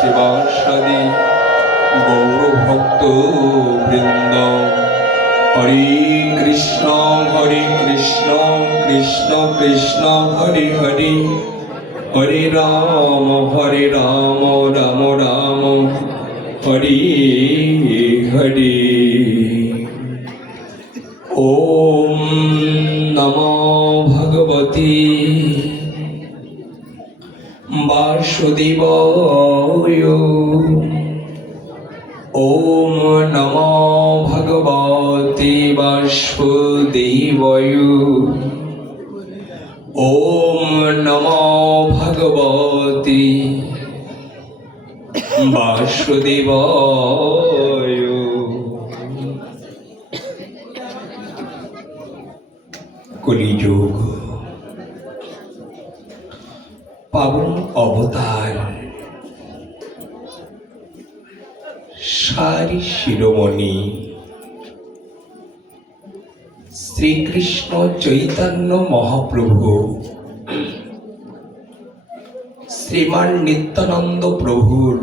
শ্রীবাসাদি গৌরভক্ত বৃন্দ। হরে কৃষ্ণ কৃষ্ণ কৃষ্ণ হরে হরে, হরে রাম রাম রাম হরে হরে। ওম নমো ভগবতে বাসুদেবায়। ওম নমো ভগবতে বাসুদেবায়। ওম নমো ভগবতে বাসুদেবায়। কলিযুগ পাবন অবতার, সারি শিরোমণি শ্রীকৃষ্ণ চৈতন্য মহাপ্রভু, শ্রীমান নিত্যানন্দ প্রভুর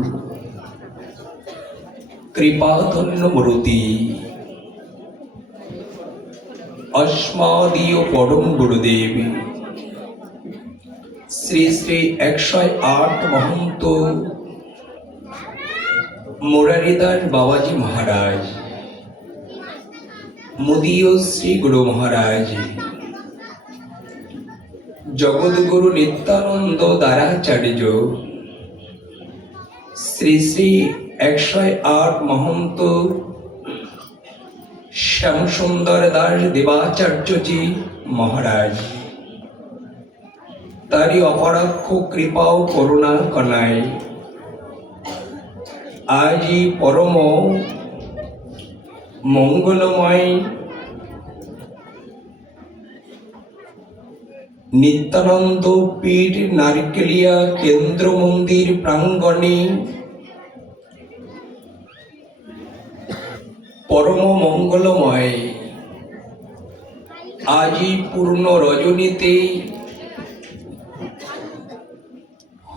কৃপাধন্য মূর্তি, অস্মাদীয় পরম গুরুদেব শ্রী শ্রী 108 মহন্ত মুরারিদাস বাবাজি মহারাজ, মুদীয় শ্রী গুরু মহারাজ, জগৎগুরু নিত্যানন্দ দ্বারাচার্য শ্রী শ্রী 108 মহন্ত শ্যামসুন্দর দাস দেবাচার্যজি মহারাজ, তারই অপরাক্ষ কৃপা ও করুণা কণায় আজই পরম মঙ্গলময় নিত্যানন্দ পীঠ নারকেলিয়া কেন্দ্র মন্দির প্রাঙ্গণে পরম মঙ্গলময় আজই পূর্ণ রজনীতে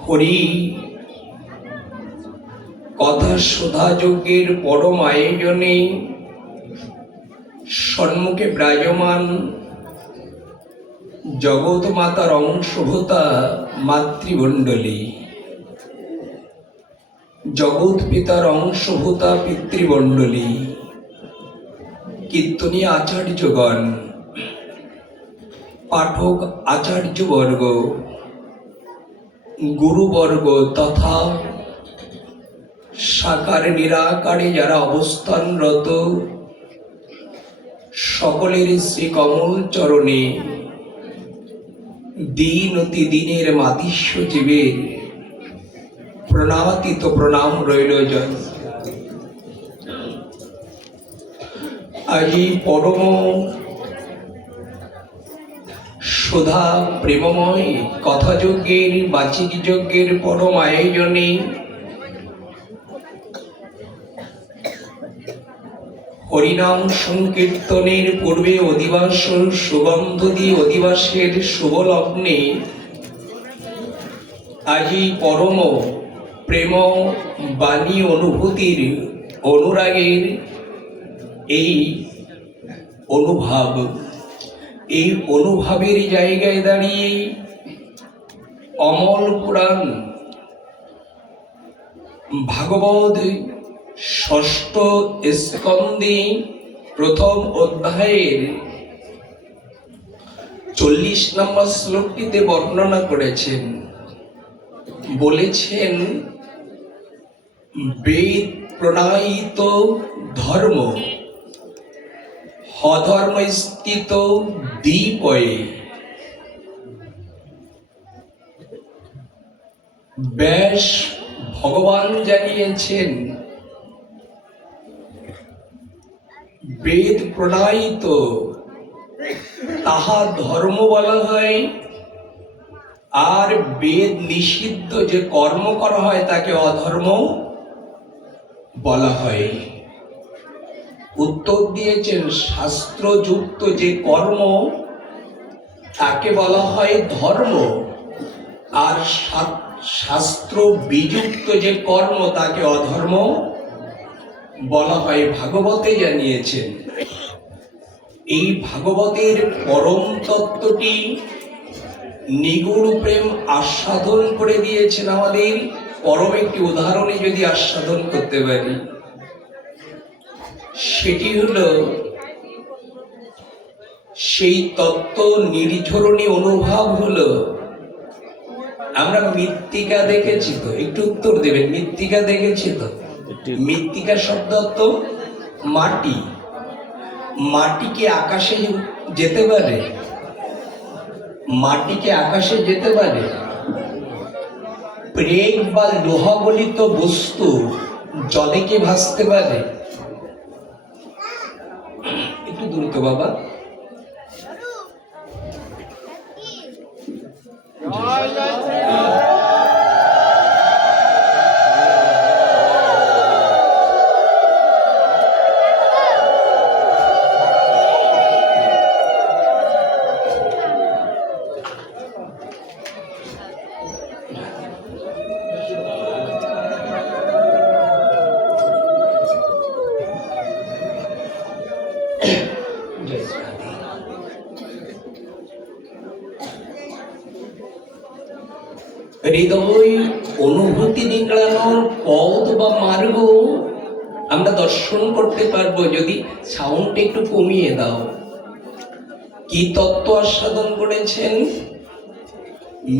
হরি কথা সুধা যজ্ঞের পরম আয়োজনে সম্মুখে বিরাজমান জগৎ মাতার অংশভূতা মাতৃমণ্ডলী, জগৎ পিতার অংশভূতা পিতৃমণ্ডলী, কীর্তনী আচার্যগণ, পাঠক আচার্যবর্গ, গুরুবর্গ তথা সাকার নিরাকারে যারা অবস্থানরত সকলের শ্রী কমল চরণে দিন অতি দিনের মাতিষ্য জীবের প্রণামাতীত প্রণাম রইল। জয় আজি পরম সুধা প্রেমময় কথাযজ্ঞের বাচিক যজ্ঞের পরম আয়োজনে হরিনাম সংকীর্তনের পূর্বে অধিবাস সুগন্ধ দিয়ে অধিবাসের শুভ লগ্নে আজি পরম প্রেম বাণী অনুভূতির অনুরাগের এই অনুভাবের জায়গায় দাঁড়িয়ে অমল পুরাণ ভাগবত ষষ্ঠ স্কন্ধে প্রথম অধ্যায়ের 40 নম্বর শ্লোকটিতে বর্ণনা করেছেন, বলেছেন বেদ প্রণয়িত ধর্ম অধর্ম স্থিত দ্বীপয়ে। ব্যাস ভগবান জানিয়েছেন বেদ প্রণয়িত তাহা ধর্ম বলা হয়, আর বেদ নিষিদ্ধ যে কর্ম করা হয় তাকে অধর্ম বলা হয়। উত্তর দিয়েছেন শাস্ত্রযুক্ত যে কর্ম তাকে বলা হয় ধর্ম, আর শাস্ত্র বিযুক্ত যে কর্ম তাকে অধর্ম বলা হয়। ভাগবতে জানিয়েছেন। এই ভাগবতের পরম তত্ত্বটি নিগুড় প্রেম আস্বাদন করে দিয়েছেন আমাদের। পরম একটি উদাহরণে যদি আস্বাদন করতে পারি, সেটি হলো সেই তত্ত্ব নির্ঝরণী অনুভব হলো। আমরা মৃত্তিকা দেখেছি তো, একটু উত্তর দেবেন। মৃত্তিকা দেখেছি তো? মৃত্তিকা শব্দ তো মাটি। মাটি কি আকাশে যেতে পারে? মাটি কি আকাশে যেতে পারে? প্রেগ বা লোহা গলিত বস্তু জলে কি ভাসতে পারে? একটু দ্রুত বাবা। হৃদয় অনুভূতি নিগড়ানোর পথ বা মার্গ আমরা দর্শন করতে পারবো যদি সাউন্ড একটু কমিয়ে দাও। কি তত্ত্ব আস্বাদন করেছেন?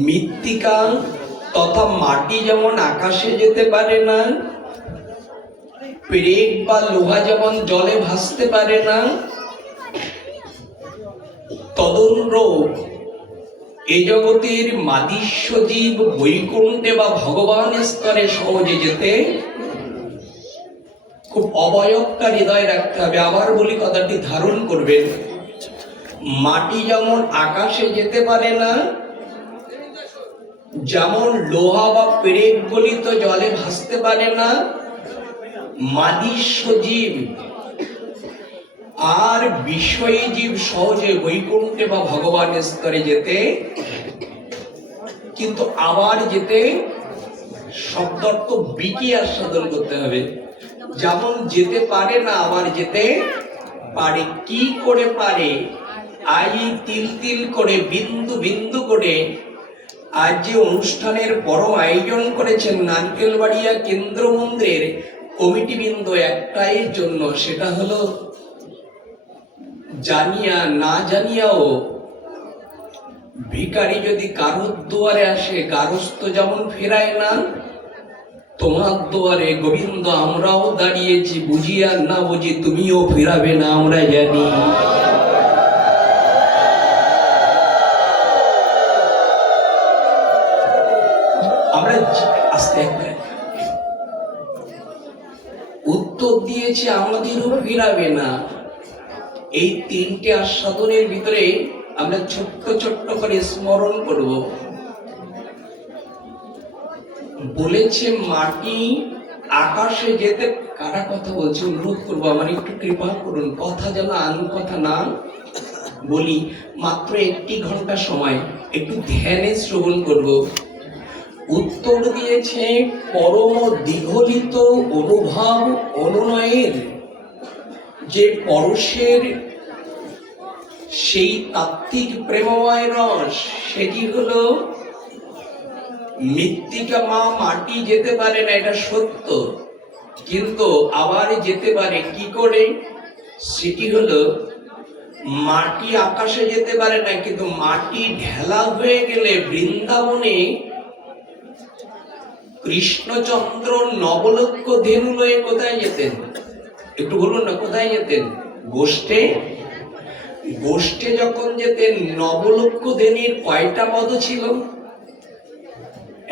মৃত্তিকা তথা মাটি যেমন আকাশে যেতে পারে না, প্রেগ বা লোহা যেমন জলে ভাসতে পারে না, তদনুরূপ এই জগতের মাদিস্য জীব বৈকুণ্ঠে বা ভগবানের স্তরে সহজে যেতে খুব অবয়বটা হৃদয় রাখতে হবে। আবার বলি, কথাটি ধারণ করবেন। মাটি যেমন আকাশে যেতে পারে না, যেমন লোহা বা পেরেক গলিত জলে ভাসতে পারে না, মাদিস্য জীব আর বিষয়ী জীব সহজে বৈকুণ্ঠে বা ভগবানের স্তরে যেতে কিন্তু আবার যেতে শব্দার্থ বিকি আস্বাদন করতে হবে। যেমন যেতে পারে না, আবার যেতে পারে। কি করে পারে? আজ তিল তিল করে, বিন্দু বিন্দু করে আজ যে অনুষ্ঠানের বড় আয়োজন করেছেন নারকেলবাড়িয়া কেন্দ্র মন্দিরের কমিটি বৃন্দ একটাই জন্য, সেটা হলো জানিয়া না জানিয়াও ভিখারি যদি কারোর দুয়ারে আসে, গারস্থ যেমন ফেরায় না, তোমার দুয়ারে গোবিন্দ আমরাও দাঁড়িয়েছি, বুঝি আর না বুঝি তুমিও ফেরাবে না, আমরা জানি। আমরা আস্তে একবার উত্তর দিয়েছি, আমাদেরও ফেরাবে না। এই তিনটে আস্বাদনের ভিতরে আমরা ছোট্ট ছোট্ট করে স্মরণ করব। বলেছে মাটি আকাশে যেতে, কারা কথা বলছে অনুরোধ করবো, আমার একটু কৃপা করুন, কথা যেন আন কথা না বলি। মাত্র 1 ঘন্টা সময়, একটু ধ্যানে শ্রবণ করব। উত্তর দিয়েছে পরম দীঘলিত অনুভব অনুনয়ের যে পরশের সেই তাত্ত্বিক প্রেমময় রস, সেটি হলো মৃত্তিকা মা মাটি যেতে পারে না, এটা সত্য, কিন্তু আবার যেতে পারে। কি করে? সেটি হলো মাটি আকাশে যেতে পারে না, কিন্তু মাটি ঢেলা হয়ে গেলে বৃন্দাবনে কৃষ্ণচন্দ্র নবলক্ষ ধেনু লয়ে কোথায় যেতেন? একটু বলুন না, কোথায় যেতেন? গোষ্ঠে। গোষ্ঠে যখন যেতেন, নবলক্ষ ধেনির কয়টা পদ ছিল?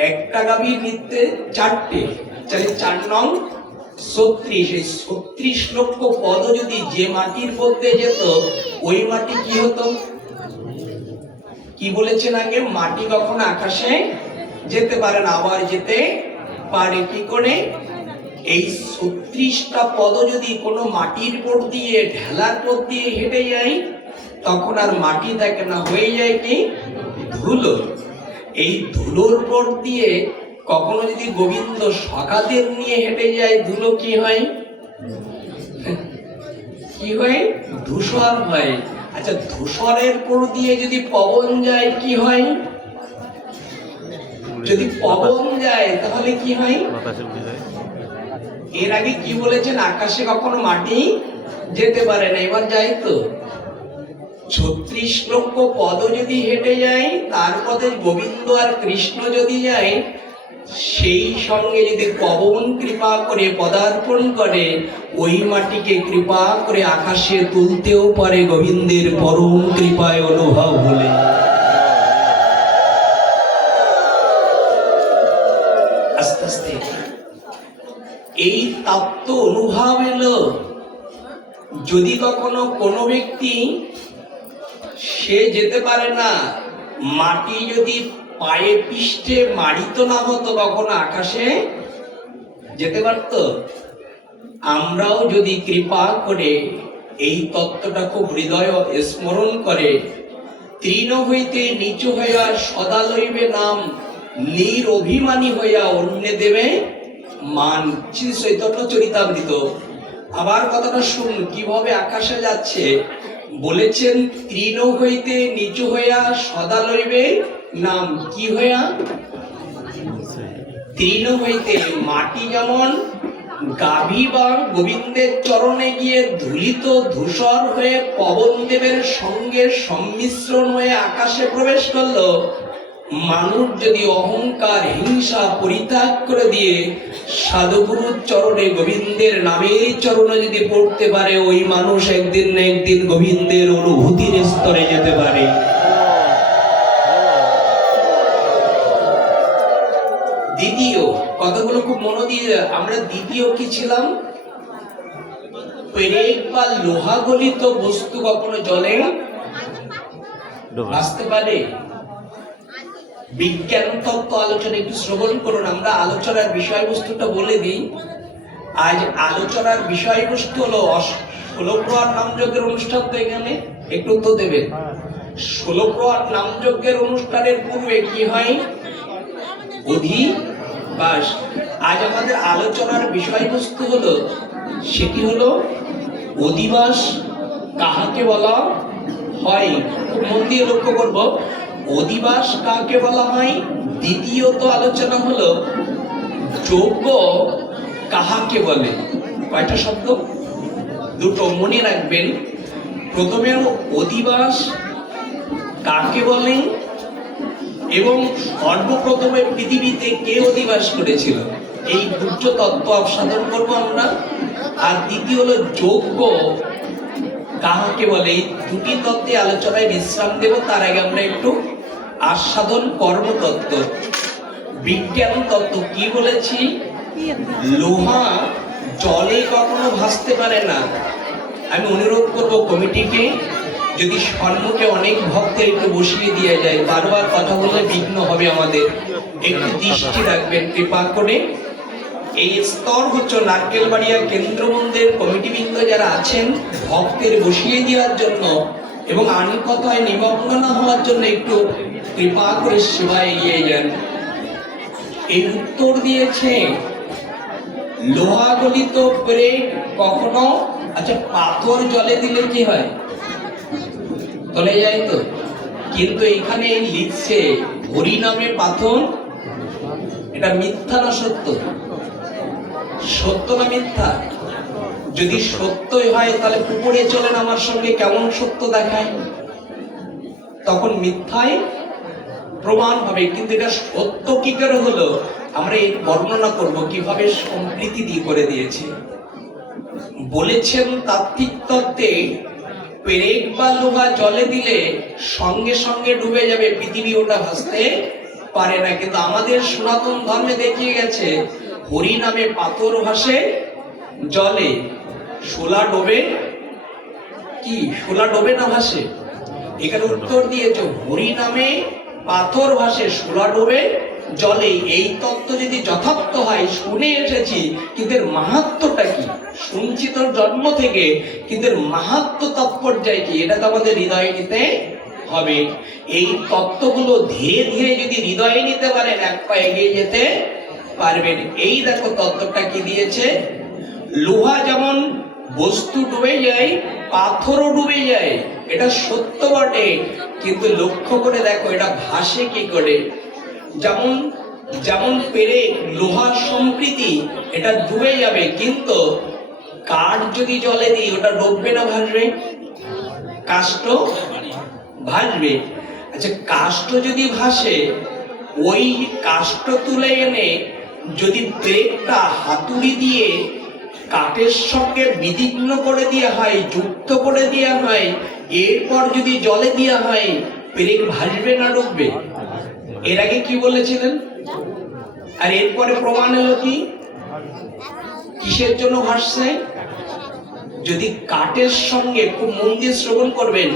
একটা গাভীর নিত্যে 4টে, তাহলে 4 নং 36। এই 36 লক্ষ পদ যদি যে মাটির মধ্যে যেত, ওই মাটি কি হতো? কি বলেছেন আগে? মাটি কখনো আকাশে যেতে পারে না, আবার যেতে পারে। কি করে? এই 36টা পদ যদি কোনো মাটির পথ দিয়ে, ঢেলার পথ দিয়ে হেঁটে যায়, তখন আর মাটি থাকে না, হয়ে যায় কি? ধুলো। এই ধুলোর পথ দিয়ে কখনো যদি গোবিন্দ সখাদের নিয়ে হেঁটে যায় ধুলো কি হয়? কি হয়? ধূসর হয়। আচ্ছা, ধূসরের উপর দিয়ে যদি পবন যায় কি হয়? যদি পবন যায় তাহলে কি হয়? এর আগে কি বলেছেন? আকাশে কখনো মাটি যেতে পারে না, এবার যাই তো। 36 লক্ষ পদ যদি হেঁটে যায়, তার পথে গোবিন্দ আর কৃষ্ণ যদি যায়, সেই সঙ্গে যদি পবন কৃপা করে পদার্পণ করে, ওই মাটিকে কৃপা করে আকাশে তুলতেও পারে গোবিন্দের পরম কৃপায় অনুভব হলে। আস্তে আস্তে এই তত্ত্ব অনুভব এলো। যদি কখনো কোনো ব্যক্তি সে যেতে পারে না, মাটি যদি পায়ে পিষ্টে মারিত না হতো, কখনো আকাশে যেতে পারত? আমরাও যদি কৃপা করে এই তত্ত্বটা খুব হৃদয় স্মরণ করে, তৃণ হইতে নিচু হইয়া সদা লইবে নাম, নিরভিমানী হইয়া অন্য দেবে মান। শ্রী চৈতন্য চরিতামৃত। আবার কথাটা শুন, কিভাবে আকাশে যাচ্ছে। বলেছেন তৃণ হইতে নিচু হইয়া সদা লইবে নাম। কি হইয়া? তৃণ হইতে, মাটি যেমন গাভী বা গোবিন্দের চরণে গিয়ে ধুলিত ধূসর হয়ে পবন দেবের সঙ্গে সম্মিশ্রণ হয়ে আকাশে প্রবেশ করলো, মানুষ যদি অহংকার হিংসা পরিত্যাগ করে দিয়ে সাধুগুরুর চরণে গোবিন্দের নামের চরণে যদি পড়তে পারে, ওই মানুষ একদিন না একদিন গোবিন্দের অনুভূতির স্তরে যেতে পারে। দ্বিতীয় কথাগুলো খুব মন দিয়ে, আমরা দ্বিতীয় কি ছিলাম? পেরেক বা লোহা গলিত বস্তু কখনো জলে ভাসতে পারে? বিজ্ঞান তত্ত্ব আলোচনা একটু শ্রবণ করুন। আমরা আলোচনার বিষয়বস্তুটা বলে দিই। আজ আলোচনার বিষয়বস্তু হলো 16 প্রহর নামযজ্ঞের অনুষ্ঠান। তো এখানে একটু তো দেবেন। 16 প্রহর নামযজ্ঞের অনুষ্ঠানের পূর্বে কি হয়? অধিবাস। আজ আমাদের আলোচনার বিষয়বস্তু হলো, সেটি হলো অধিবাস কাহাকে বলা হয়। খুব মন দিয়ে লক্ষ্য করব, অধিবাস কাকে বলা হয়। দ্বিতীয়ত আলোচনা হলো যজ্ঞ কাহাকে বলে। কয়টা শব্দ? দুটো, মনে রাখবেন। প্রথমে অধিবাস কাকে বলে এবং সর্বপ্রথমে পৃথিবীতে কে অধিবাস করেছিল, এই দুটো তত্ত্ব সাধন করবো আমরা। আর দ্বিতীয় হলো যজ্ঞ কাহাকে বলে। এই দুটি তত্ত্বে আলোচনায় বিশ্রাম দেব। তার আগে আমরা একটু আস্বাদন কর্মতত্ত্ব, বিজ্ঞান তত্ত্ব কি বলেছি। লোহা জলে কখনো ভাসতে পারে না। আমি অনুরোধ করব কমিটিকে, যদি সম্মুখে অনেক ভক্তের একটু বসিয়ে দিয়ে যায়, বারবার কথা বলে বিঘ্ন হবে আমাদের, একটু দৃষ্টি রাখবেন কৃপা করে। এই স্তর হচ্ছে নারকেলবাড়িয়া কেন্দ্র মন্দির কমিটিবৃন্দ যারা আছেন, ভক্তের বসিয়ে দেওয়ার জন্য এবং আন কথায় নিমগ্ন না হওয়ার জন্য একটু কৃপা করে সেবায় এগিয়ে যান। এই উত্তর দিয়েছে লোহা গলিত পেরেক কখনো। আচ্ছা, পাথর জলে দিলে কি হয়? চলে যায় তো। কিন্তু এখানে লিখছে হরি নামে পাথর। এটা মিথ্যা না সত্য? সত্য না মিথ্যা? যদি সত্যই হয় তাহলে পুকুরে চলেন আমার সঙ্গে, কেমন সত্য দেখায়, তখন মিথ্যায় প্রমাণ হবে। কিন্তু এটা সত্য কি করে হলো, আমরা এই বর্ণনা করব কিভাবে সম্প্রীতি দিয়ে করে দিয়েছে। বলেছেন তাত্ত্বিক তত্ত্বে পেরেক বা লোহা জলে দিলে সঙ্গে সঙ্গে ডুবে যাবে, পৃথিবী ওটা ভাসতে পারে না। কিন্তু আমাদের সনাতন ধর্মে দেখিয়ে গেছে হরি নামে পাথর ভাসে জলে। শোলা ডোবে কি? শোলা ডোবে না ভাসে? এখানে উত্তর দিয়েছে হরি নামে পাথর ভাসে, শোলা ডোবে জলে। এই তত্ত্ব যদি যথার্থ হয়, শুনে এসেছি, কিন্তু এর মাহাত্ম্যটা কি? শুনছি তোর জন্ম থেকে, কিন্তু এর মাহাত্ম্য তাৎপর্যায় কি, এটা তো আমাদের হৃদয়ে নিতে হবে। এই তত্ত্বগুলো ধীরে ধীরে যদি হৃদয়ে নিতে পারেন, এক পা এগিয়ে যেতে পারবেন। এই দেখো তত্ত্বটা কি দিয়েছে, লোহা যেমন বস্তু ডুবে যায়, পাথরও ডুবে যায়, এটা সত্য বটে, কিন্তু লক্ষ্য করে দেখো এটা ভাসে কি করে। যেমন যেমন পেরেক লোহার সম্প্রীতি, এটা ডুবে যাবে, কিন্তু কাঠ যদি জলে দিই ওটা ডুববে না ভাসবে? কাষ্ঠ ভাসবে। আচ্ছা, কাষ্ঠ যদি ভাসে, ওই কাষ্ঠ তুলে এনে যদি পেরেকটা হাতুড়ি দিয়ে কাঠের সঙ্গে বিদীর্ণ করে দেওয়া হয়, যুক্ত করে দেওয়া হয়, এরপর যদি জলে দেওয়া হয়, পেরেক ভাসবে না ডুববে? এর আগে কি বলেছিলেন? আর এরপরে প্রমাণ হলো কি, কিসের জন্য ভাসছে? যদি কাঠের সঙ্গে, খুব মন দিয়ে শ্রবণ করবেন,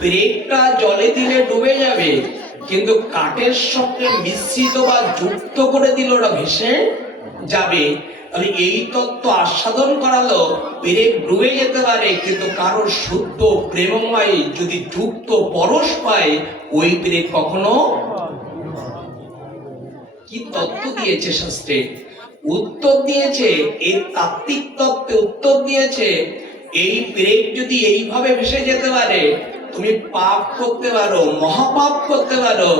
পেরেকটা জলে দিলে ডুবে যাবে, কিন্তু কাঠের সঙ্গে মিশ্রিত বা যুক্ত করে দিলে ওটা ভেসে যাবে। তাহলে এই তত্ত্ব আস্বাদন করালো, পেরেক ডুবে যেতে পারে, কিন্তু কারোর শুদ্ধ প্রেমময় যদি যুক্ত পরশ পায়, ওই পেরেক কখনো। কি তত্ত্ব দিয়েছে শাস্ত্রে, উত্তর দিয়েছে, এই তাত্ত্বিক তত্ত্বে উত্তর দিয়েছে, এই পেরেক যদি এইভাবে ভেসে যেতে পারে, তুমি পাপ করতে পারো, মহাপাপ করতে পারো।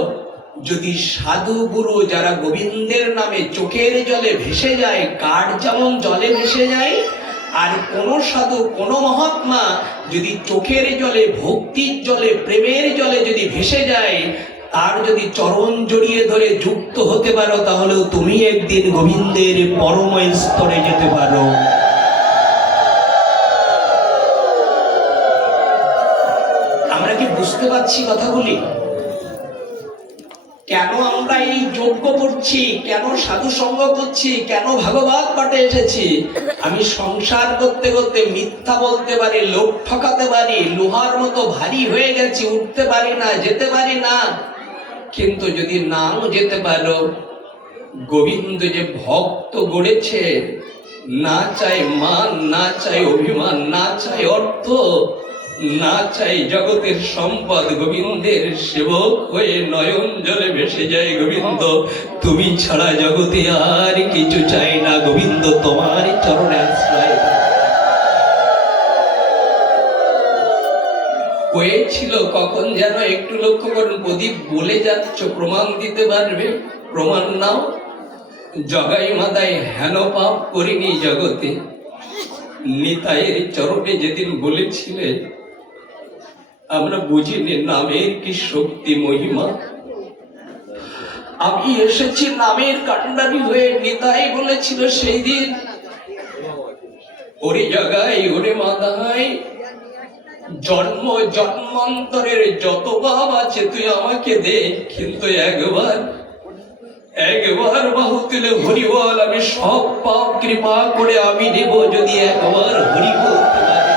যদি সাধু গুরু যারা গোবিন্দের নামে চোখের জলে ভেসে যায়, কাঠ যেমন জলে ভেসে যায়, আর কোন সাধু কোন মহাত্মা যদি চোখের জলে, ভক্তির জলে, প্রেমের জলে যদি ভেসে যায়, তার যদি চরণ জড়িয়ে ধরে যুক্ত হতে পারো, তাহলেও তুমি একদিন গোবিন্দের পরম স্তরে যেতে পারো। আমরা কি বুঝতে পারছি কথাগুলি? কেন আমরা এই যজ্ঞ করছি, কেন সাধু সঙ্গ করছি, কেন ভাগবত পাঠে এসেছি? আমি সংসার করতে করতে মিথ্যা বলতে পারি, লোক ঠকাতে পারি, লোহার মতো ভারী হয়ে গেছি, উঠতে পারি না, যেতে পারি না, কিন্তু যদি নাম যেতে পারো, গোবিন্দ যে ভক্ত গড়েছে, না চাই মান, না চাই অভিমান, না চাই অর্থ, না চাই জগতের সম্পদ, গোবিন্দের সেবক হয়ে নয়ন জলে ভেসে যায়। গোবিন্দ তুমি ছাড়া জগতে আর কিছু চাই না, গোবিন্দ তোমার চরণে আশ্রয়। হয়েছিল কখন যেন একটু লক্ষ্য করুন। প্রদীপ বলে যাচ্ছ, প্রমাণ দিতে পারবে? প্রমাণ নাও। জগাই মাদাই হেন পাপ করিনি জগতে, নিতাইয়ের চরণে যেদিন বলেছিলে, আমরা বুঝিনি নামের কি শক্তি মহিমা। আমি এসেছি নামের কান্ডারি হয়ে, নিতাই বলেছিল সেই দিন, ওরে জগাই ওরে মাদাই, জন্ম জন্মান্তরের যত পাপ আছে তুই আমাকে দে, কিন্তু একবার বাহু তুলে হরি বল, আমি সব পাপ কৃপা করে আমি দেব, যদি একবার হরি বলতে পারে।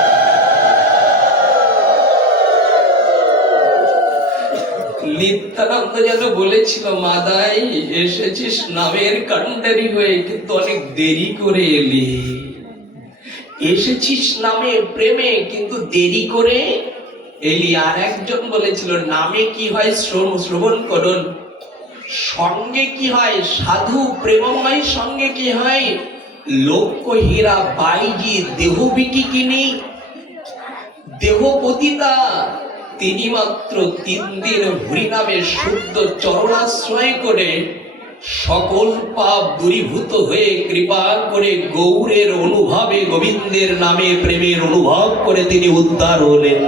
নিত্যানন্দ যেন বলেছিল, মাদাই এসেছিস নামের কান্ডারি হয়ে, কিন্তু অনেক দেরি করে এলি। এসেছিস নামে প্রেমে, কিন্তু দেরি করে এলি। আর একজন বলেছিল, নামে কি হয় শ্রবণ করুন, সঙ্গে কি হয়, সাধু প্রেমময় সঙ্গে কি হয়, লক্ষ হীরা বাইজি দেহ বিকি কিনি, দেহ পতিতা তিনি মাত্র 3 দিন হরি নামে শুদ্ধ চরণাশ্রয় করে সকল পাপ দূরীভূত হয়ে কৃপা করে গৌরের অনুভবে, গোবিন্দের নামে প্রেমের অনুভব করে তিনি উদ্ধার হলেন।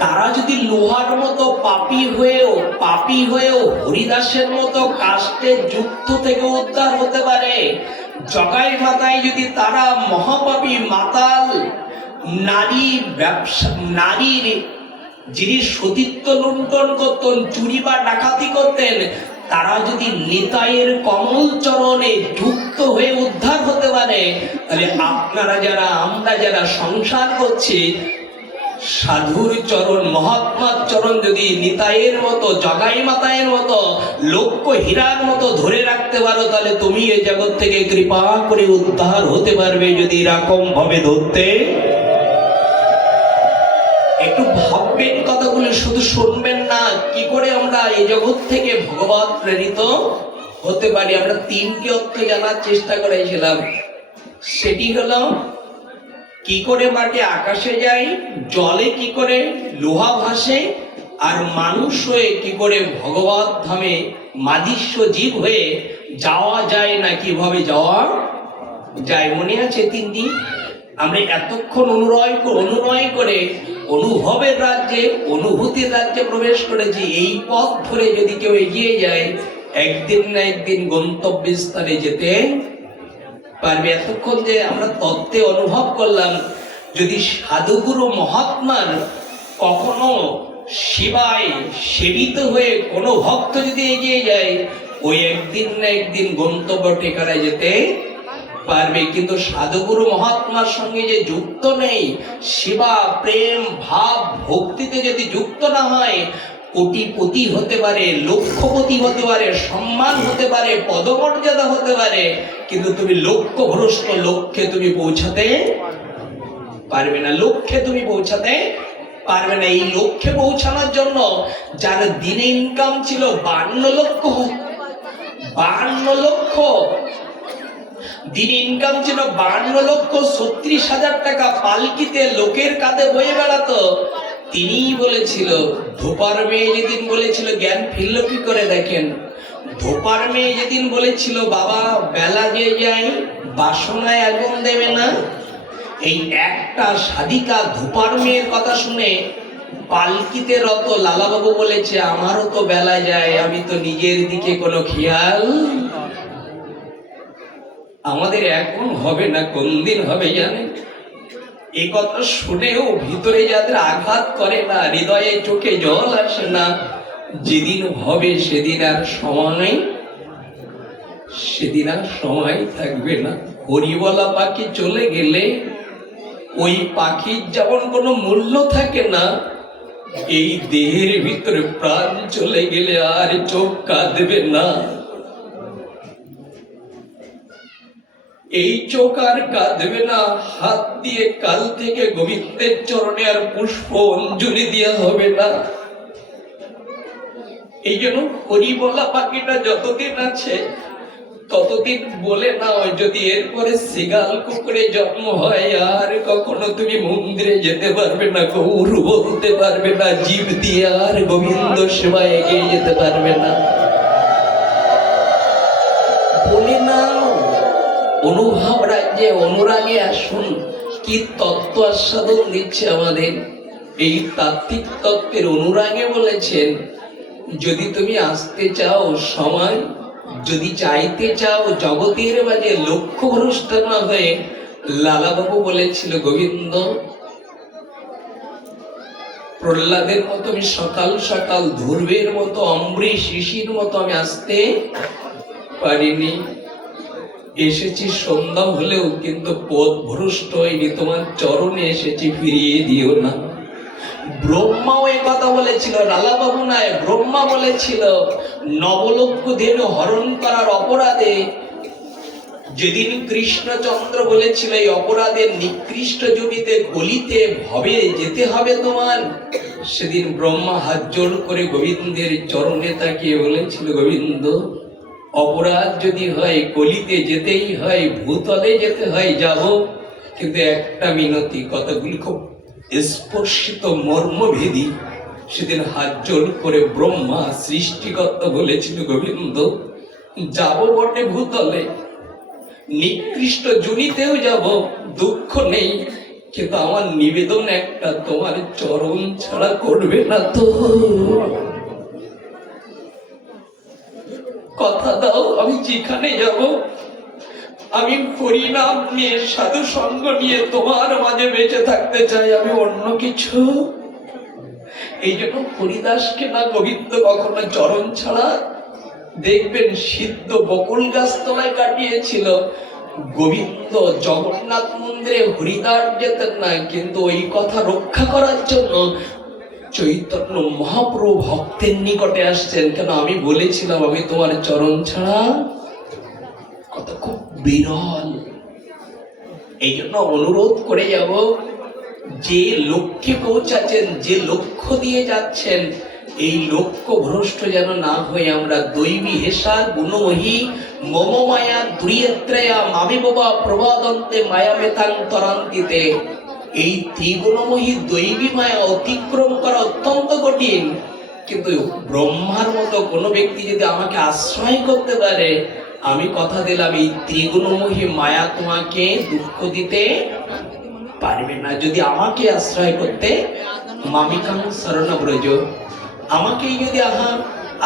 তারা যদি লোহার মতো পাপী হয়েও হরিদাসের মতো কাষ্টে যুক্ত থেকে উদ্ধার হতে পারে, জগাই মাতাই যদি তারা মহাপাপী মাতাল নারীর যিনি সতীত্ব লুণ্ঠন করতেন, চুরি বা ডাকাতি করতেন, তারা যদি নিতাইয়ের কমল চরণে যুক্ত হয়ে উদ্ধার হতে পারে, তাহলে আপনারা যারা, আমরা যারা সংসার করছি, সাধুর চরণ, মহাত্মার চরণ যদি নিতাইয়ের মতো, জগাই মাতায়ের মতো, লক্ষ হীরার মতো ধরে রাখতে পারো, তাহলে তুমি এই জগৎ থেকে কৃপা করে উদ্ধার হতে পারবে, যদি এরকম ভাবে ধরতে। একটু ভাববেন কথাগুলো, শুধু শুনবেন না। কি করে আমরা এই জগৎ থেকে ভগবত প্রেরিত হতে পারি? আমরা তিনটি অর্থ জানার চেষ্টা করেছিলাম। সেটি হলো, কি করে মাটি আকাশে যায়, জলে কি করে লোহা ভাসে, আর মানুষ হয়ে কি করে ভগবত ধামে মাদিস্য জীব হয়ে যাওয়া যায়, না কিভাবে যাওয়া যায়। মনে আছে তিনটি? আমরা এতক্ষণ অনুনয় করে অনুভবের রাজ্যে, অনুভূতির রাজ্যে প্রবেশ করেছি। এই পথ ধরে যদি কেউ এগিয়ে যায়, একদিন না একদিন গন্তব্যস্থানে যেতে পারবে। এতক্ষণ যে আমরা তত্ত্বে অনুভব করলাম, যদি সাধুগুরু মহাত্মার কখনো সেবায় সেবিত হয়ে কোনো ভক্ত যদি এগিয়ে যায়, ওই একদিন না একদিন গন্তব্য ঠিকানায় যেতে পারবে। কিন্তু সাধুগুরু মহাত্মার সঙ্গে যে যুক্ত নেই, সেবা প্রেম ভাব ভক্তিতে যদি যুক্ত না হয়, কোটিপতি হতে পারে, লক্ষপতি হতে পারে, সম্মান হতে পারে, পদমর্যাদা হতে পারে, কিন্তু তুমি লক্ষ্যভ্রষ্ট, লক্ষ্যে তুমি পৌঁছাতে পারবে না। লক্ষ্যে তুমি পৌঁছাতে পারবে না। এই লক্ষ্যে পৌঁছানোর জন্য যার দিনে ইনকাম ছিল 52 লক্ষ দিনে ইনকাম ছিল 52,36,000 টাকা, পালকিতে লোকের কাঁধে বয়ে বেড়াতো, তিনিই বলেছিল, ধোপার মেয়ে যেদিন বলেছিল, জ্ঞান ফিরল কি করে দেখেন, ধোপার মেয়ে যেদিন বলেছিল, বাবা বেলা যে যাই বাসনায় আগুন দেবে না, এই একটা সাধিকা ধোপার মেয়ের কথা শুনে পালকিতে রত লালাবাবু বলেছে, আমারও তো বেলা যায়, আমি তো নিজের দিকে কোনো খেয়াল। আমাদের এখন হবে না, কোন দিন হবে জানেন? এই কথা শুনেও ভিতরে যাদের আঘাত করে না, হৃদয়ে চোখে জল আসে না, যেদিন হবে সেদিন আর সময় থাকবে না। হরিবলা পাখি চলে গেলে ওই পাখির যেমন কোনো মূল্য থাকে না, এই দেহের ভিতরে প্রাণ চলে গেলে আর চোখ কাঁদবে না। এই চোখ আর কাঁদবে না। হাত দিয়ে কাল থেকে গোবিন্দের চরণে আর পুষ্প অঞ্জলি দেওয়া হবে না। এই জন্য হরিবলা পাখিটা যতদিন আছে ততদিন বলে নাও, যদি এরপরে সিগাল কুকুরে জন্ম হয়, আর কখনো তুমি মন্দিরে যেতে পারবে না, গৌর বলতে পারবে না, জীব দিয়ে আর গোবিন্দ সেবায় এগিয়ে যেতে পারবে না। বলে নাও, অনুভব রাজ্যে অনুরাগে আসুন। কি তত্ত্ব আস্বাদন দিচ্ছে আমাদের এই তাত্ত্বিক তত্ত্বের অনুরাগে। বলেছেন, যদি তুমি আসতে চাও সময়, যদি চাইতে চাও জগতের মাঝে লক্ষ্যভ্রষ্ট না হয়ে, লালাবাবু বলেছিল, গোবিন্দ প্রহ্লাদের মতো আমি সকাল সকাল, ধ্রুবের মতো, অম্বরীশ ঋষির মতো আমি আসতে পারিনি। এসেছি সন্ধ্যা হলেও, কিন্তু পথ ভ্রষ্ট হয়নি, তোমার চরণে এসেছি, ফিরিয়ে দিও না। ব্রহ্মাও এই কথা বলেছিল, লালাবাবু নয়, ব্রহ্মা বলেছিল, নবলক্ষ ধেনু হরণ করার অপরাধে যেদিন কৃষ্ণচন্দ্র বলেছিল, এই অপরাধের নিকৃষ্ট জমিতে গলিতে ভবে যেতে হবে তোমার, সেদিন ব্রহ্মা হাত জোড় করে গোবিন্দের চরণে তাকিয়ে বলেছিল, গোবিন্দ অপরাধ যদি হয়, গলিতে যেতেই হয়, ভূতলে যেতে হয়, যাব, কিন্তু একটা মিনতি। কথাগুলি খুব স্পর্শিত, মর্মভেদী। সেদিন হাত জোড় করে ব্রহ্মা সৃষ্টিকর্তা বলেছিল, গোবিন্দ যাব বটে ভূতলে, নিকৃষ্ট জুনিতেও যাব, দুঃখ নেই, কিন্তু আমার নিবেদন একটা, তোমার চরণ ছাড়া করবে না তো। কথা দাও, আমি যেখানে যাব, আমি হরিনাম নিয়ে, সাধু সঙ্গ নিয়ে তোমার মাঝে বেঁচে থাকতে চাই, আমি অন্য কিছু। এই জন্য হরিদাসকে না গোবিন্দ কখনো চরণ ছাড়া, দেখবেন সিদ্ধ বকুল গাছ তলায় কাটিয়েছিল। গোবিন্দ জগন্নাথ মন্দিরে হরিদাস যেতেন না, কিন্তু ওই কথা রক্ষা করার জন্য চৈতন্য মহাপ্রভু ভক্তের নিকটে আসছেন। কেন? আমি বলেছিলাম, আমি তোমার চরণ ছাড়া, কথা খুব বিরল। এই জন্য অনুরোধ করে যাব, যে লক্ষ্যে পৌঁছাচ্ছেন, যে লক্ষ্য দিয়ে যাচ্ছেন, এই লক্ষ্য ভ্রষ্ট যেন না হয়ে আমরা দৈবী হেসা গুণমহী মম মায়া দুরিয়ত্রয়া মাবিববা প্রবাদন্তে মায়া মেতান্তরান্তিতে, এই ত্রিগুণময়ী দৈবী মায়া অতিক্রম করা অত্যন্ত কঠিন। কিন্তু ব্রহ্মার মতো কোনো ব্যক্তি যদি আমাকে আশ্রয় করতে পারে, আমি কথা দিলাম এই ত্রিগুণময়ী মায়া তোমাকে দুঃখ দিতে পারবে না। যদি আমাকে আশ্রয় করতে, মামিকাং শরণব্রজ, আমাকেই যদি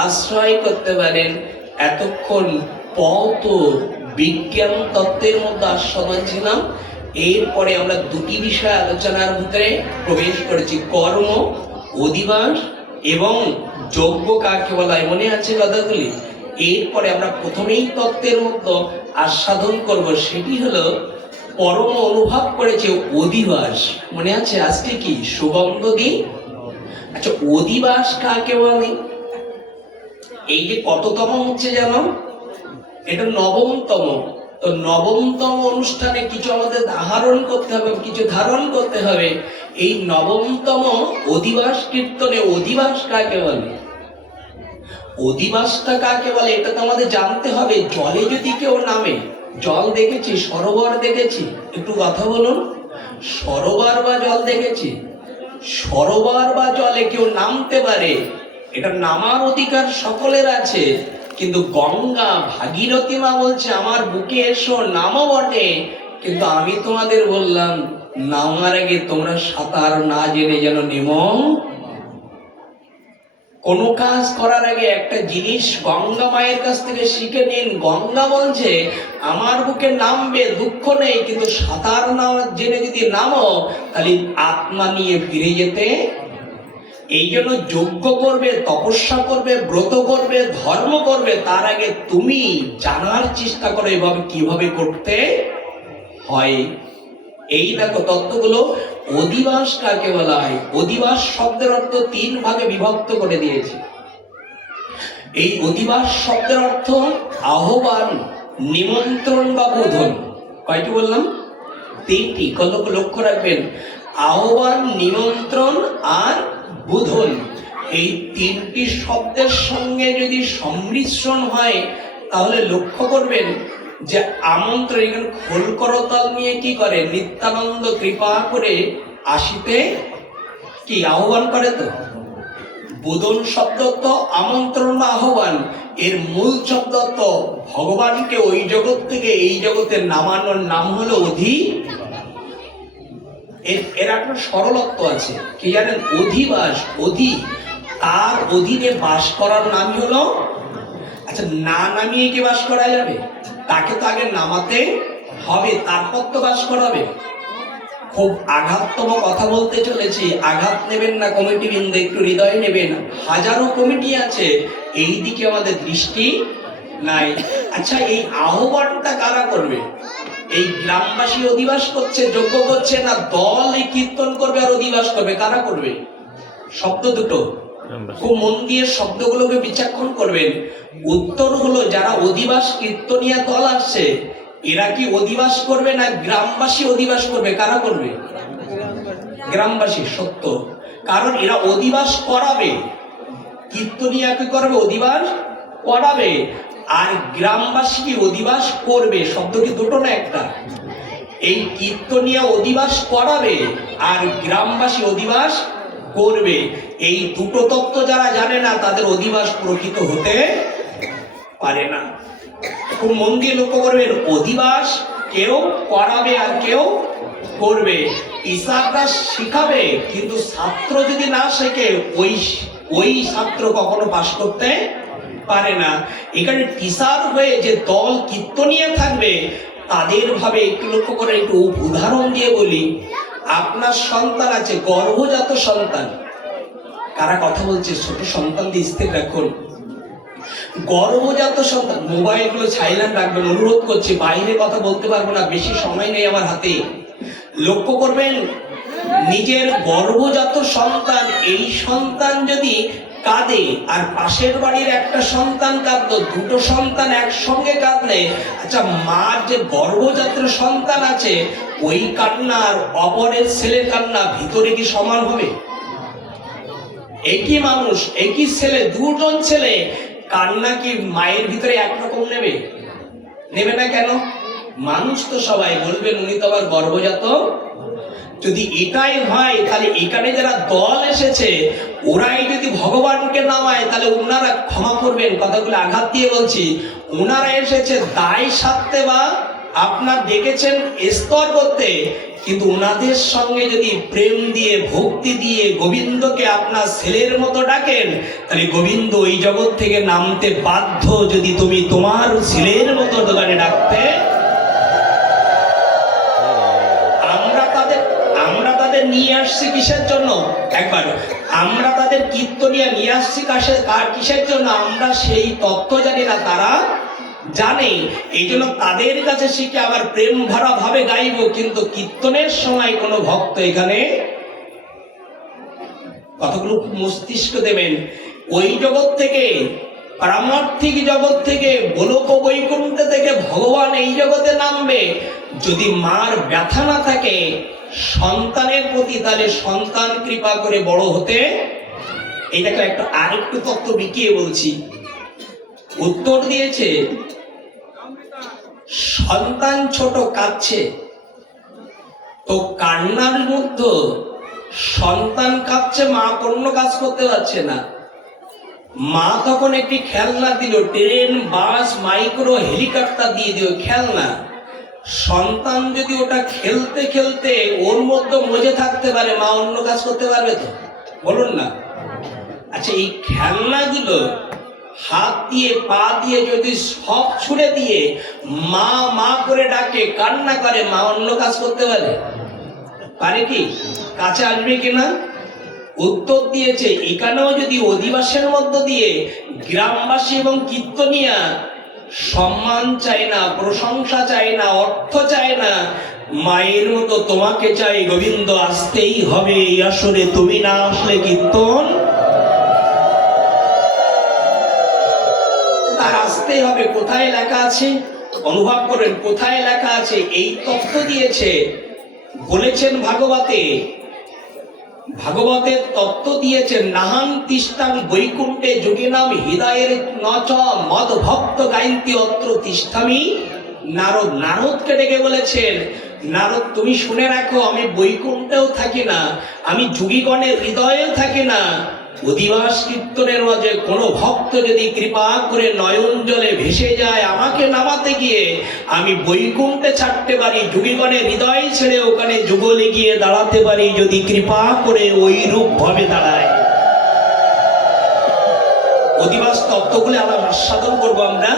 আশ্রয় করতে পারেন। এতক্ষণ পথ বিজ্ঞান তত্ত্বের মধ্যে আস্বাদন ছিলাম। এরপরে আমরা দুটি বিষয় আলোচনার ভিতরে প্রবেশ করেছি, কর্ম, অধিবাস এবং যজ্ঞ কাকে বলা হয়, মনে আছে কথাগুলি? এরপরে আমরা প্রথমেই তত্ত্বের মধ্যে আস্বাদন করব, সেটি হলো পরম অনুভব করেছে অধিবাস। মনে আছে আজকে কি সুগন্ধ দিন? আচ্ছা, অধিবাস কাকে বলে? এই যে কততম হচ্ছে জানো? এটা নবমতম। তো নবমতম অনুষ্ঠানে কিছু আমাদের ধারণ করতে হবে, কিছু ধারণ করতে হবে। এই নবমতম অধিবাস কীর্তনে অধিবাস কাকে বলে? অধিবাসটা কাকে বলে এটা তো আমাদের জানতে হবে। জলে যদি কেউ নামে, জল দেখেছি, সরোবর দেখেছি, একটু কথা বলুন। সরোবর বা জল দেখেছি? সরোবর বা জলে কেউ নামতে পারে, এটা নামার অধিকার সকলের আছে। কিন্তু গঙ্গা ভাগীরথী মা বলছে আমার বুকে এসো, নামো বটে, কিন্তু আমি তোমাদের বললাম নামার আগে তোমরা সাঁতার না জেনে যেন নেমো। কোন কাজ করার আগে একটা জিনিস গঙ্গা মায়ের কাছ থেকে শিখে নিন। গঙ্গা বলছে আমার বুকে নামবে, দুঃখ নেই, কিন্তু সাঁতার না জেনে যদি নামো তাহলে আত্মা নিয়ে ফিরে যেতে। এই জন্য যজ্ঞ করবে, তপস্যা করবে, ব্রত করবে, ধর্ম করবে, তার আগে তুমি জানার চেষ্টা করো এভাবে কিভাবে করতে হয়। এই দেখো তত্ত্বগুলো। অধিবাস কাকে বলা হয়? অধিবাস শব্দের অর্থ তিন ভাগে বিভক্ত করে দিয়েছে। এই অধিবাস শব্দের অর্থ আহ্বান, নিমন্ত্রণ বা বোধন। কয়টি বললাম? তিনটি। কত লক্ষ্য রাখবেন, আহ্বান, নিমন্ত্রণ আর বোধন। এই তিনটি শব্দের সঙ্গে যদি সম্মিশ্রণ হয় তাহলে লক্ষ্য করবেন যে আমন্ত্রণ, এখানে খোল করতাল নিয়ে কি করে, নিত্যানন্দ কৃপা করে আসিতে কি আহ্বান করে। তো বোধন শব্দ তো আমন্ত্রণ বা আহ্বান, এর মূল শব্দ তো ভগবানকে ওই জগৎ থেকে এই জগতে নামানোর নাম হলো অধি। এর একটা সরলত্ব আছে, কি জানেন? অধিবাস, অধি, তার অধীনে বাস করার নামই হলো। আচ্ছা, না নামিয়ে কি বাস করা যাবে? তাকে তো আগে নামাতে হবে, তারপর তো বাস করাবে। খুব আঘাততম কথা বলতে চলেছি, আঘাত নেবেন না কমিটি বৃন্দ, একটু হৃদয়ে নেবেন। হাজারো কমিটি আছে, এই দিকে আমাদের দৃষ্টি নাই। আচ্ছা, এই আহ্বানটা কারা করবে? এই গ্রামবাসী অধিবাস করছে, যজ্ঞ করছে, না দল এই কীর্তন করবে আর অধিবাস করবে? কারা করবে? শব্দ দুটো, খুব মন দিয়ে শব্দগুলোকে বিচক্ষণ করবেন। উত্তর হলো যারা অধিবাস কীর্তনিয়া দল আসছে, এরা কি অধিবাস করবে না গ্রামবাসী অধিবাস করবে? কারা করবে? গ্রামবাসী। সত্য, কারণ এরা অধিবাস করাবে। কীর্তনিয়া কি করবে? অধিবাস করাবে। আর গ্রামবাসী কি অধিবাস করবে? শব্দ কি দুটো না একটা? এই কীর্তনিয়া অধিবাস করাবে আর গ্রামবাসী অধিবাস করবে। এই দুটো তত্ত্ব যারা জানে না তাদের অধিবাস প্রকৃত হতে পারে না। খুব মন দিয়ে লক্ষ্য করবেন, অধিবাস কেউ করাবে আর কেউ করবে। টিচাররা শিখাবে, কিন্তু ছাত্র যদি না শেখে ওই ছাত্র কখনো পাস করতে পারে না। এখানে টিচার হয়ে যে দল কীর্তনিয়া থাকবে তাদের ভাবে একটু লক্ষ্য করে, একটু উদাহরণ দিয়ে বলি। আপনার সন্তান আছে, গর্ভজাত সন্তান। কারা কথা বলছে? ছোট সন্তান দিয়ে স্থির রাখুন। গর্ভজাত সন্তান, মোবাইল গুলো সাইলেন্ট রাখবেন, অনুরোধ করছি, বাইরে কথা বলতে পারবো না, বেশি সময় নেই আমার হাতে। লক্ষ্য করবেন, নিজের গর্ভজাত সন্তান, এই সন্তান যদি কাঁদে আর পাশের বাড়ির একটা সন্তান কাঁদলো, দুটো সন্তান একসঙ্গে কাঁদলে, আচ্ছা মার যে গর্ভজাত সন্তান আছে ওই কান্না আর অপরের ছেলের কান্না ভিতরে কি সমান হবে? একই মানুষ, একই ছেলে, দুজন ছেলে, কান্না কি মায়ের ভিতরে একরকম নেবে? নেবে না কেন? মানুষ তো সবাই বলবেন উনি তো আবার গর্ভজাত। যদি এটাই হয় তাহলে এখানে যারা দল এসেছে ওরাই যদি ভগবানকে নামায় তাহলে ওনারা ক্ষমা করবেন, কথাগুলো আঘাত দিয়ে বলছি, ওনারা এসেছে দায় সারতে বা আপনার ডেকেছেন স্তর করতে, কিন্তু ওনাদের সঙ্গে যদি প্রেম দিয়ে ভক্তি দিয়ে গোবিন্দকে আপনার ছেলের মতো ডাকেন তাহলে গোবিন্দ ওই জগৎ থেকে নামতে বাধ্য। যদি তুমি তোমার ছেলের মতো দোকানে ডাকতে, আমরা তাদের নিয়ে আসছি কিসের জন্য? একবার আমরা তাদের কীর্তনিয়া নিয়ে আসছি কিসের জন্য? আমরা সেই তত্ত্ব জানি না, তারা জানে। এই জন্য তাদের কাছে শিখে আবার প্রেম ভরা ভাবে গাইব, কিন্তু কীর্তনের সময় কোনো ভক্ত এখানে কতগুলো মস্তিষ্ক দেবেন। ওই জগৎ থেকে, পারমার্থিক জগৎ থেকে, গোলক বৈকুণ্ঠ থেকে ভগবান এই জগতে নামবে। যদি মার ব্যথা না থাকে সন্তানের প্রতি, তাহলে সন্তান কৃপা করে বড় হতে, এইটাকে একটা আরেকটু তত্ত্ব বিকিয়ে বলছি। উত্তর দিয়েছে, সন্তান ছোট কাঁদছে, তো কান্নার মধ্যে সন্তান কাঁদছে, মা কোনো কাজ করতে পারছে না। মা তখন একটি খেলনা দিল, ট্রেন, বাস, মাইক্রো, হেলিকপ্টার দিয়ে দিল খেলনা। সন্তান যদি ওটা খেলতে খেলতে ওর মধ্যে মজে থাকতে পারে, মা অন্য কাজ করতে পারবে তো? বলুন না। আচ্ছা, এই খেলনাগুলো হাত দিয়ে পা দিয়ে যদি সব ছুড়ে দিয়ে মা মা করে ডাকে, কান্না করে, মা অন্য কাজ করতে পারে? পারে কি? কাছে আসবে কিনা? উত্তর দিয়েছে, এখানেও যদি অধিবাসের মধ্য দিয়ে গ্রামবাসী এবং কীর্তনিয়া সম্মান চায় না, প্রশংসা চায় না, অর্থ চায় না, মায়ের মতো তোমাকে চাই গোবিন্দ, আসতেই হবে এই আসরে, তুমি না আসলে কীর্তন তার আসতেই হবে। কোথায় লেখা আছে অনুভব করেন, কোথায় লেখা আছে? এই তথ্য দিয়েছে, বলেছেন ভাগবতের তত্ত্ব দিয়েছেন, নাহাং তিষ্ঠাং বৈকুণ্ঠে যোগিনাম হৃদয়ের নচ মদ ভক্ত গায়ন্তি অত্র তিষ্ঠামি। নারদকে ডেকে বলেছেন, নারদ তুমি শুনে রাখো, আমি বৈকুণ্ঠেও থাকি না, আমি যোগীগণের হৃদয়েও থাকি না। অধিবাস কীর্তনের মাঝে কোনো ভক্ত যদি কৃপা করে নয়ন জলে ভেসে যায় আমাকে নামাতে গিয়ে, আমি বৈকুণ্ঠে ছাড়তে পারি, যোগীগণের হৃদয় ছেড়ে ওখানে যুগলে গিয়ে দাঁড়াতে পারি, যদি কৃপা করে ওই রূপ ভাবে দাঁড়ায়। অধিবাস তত্ত্বগুলো আমরা আস্বাদন করবো আমরা।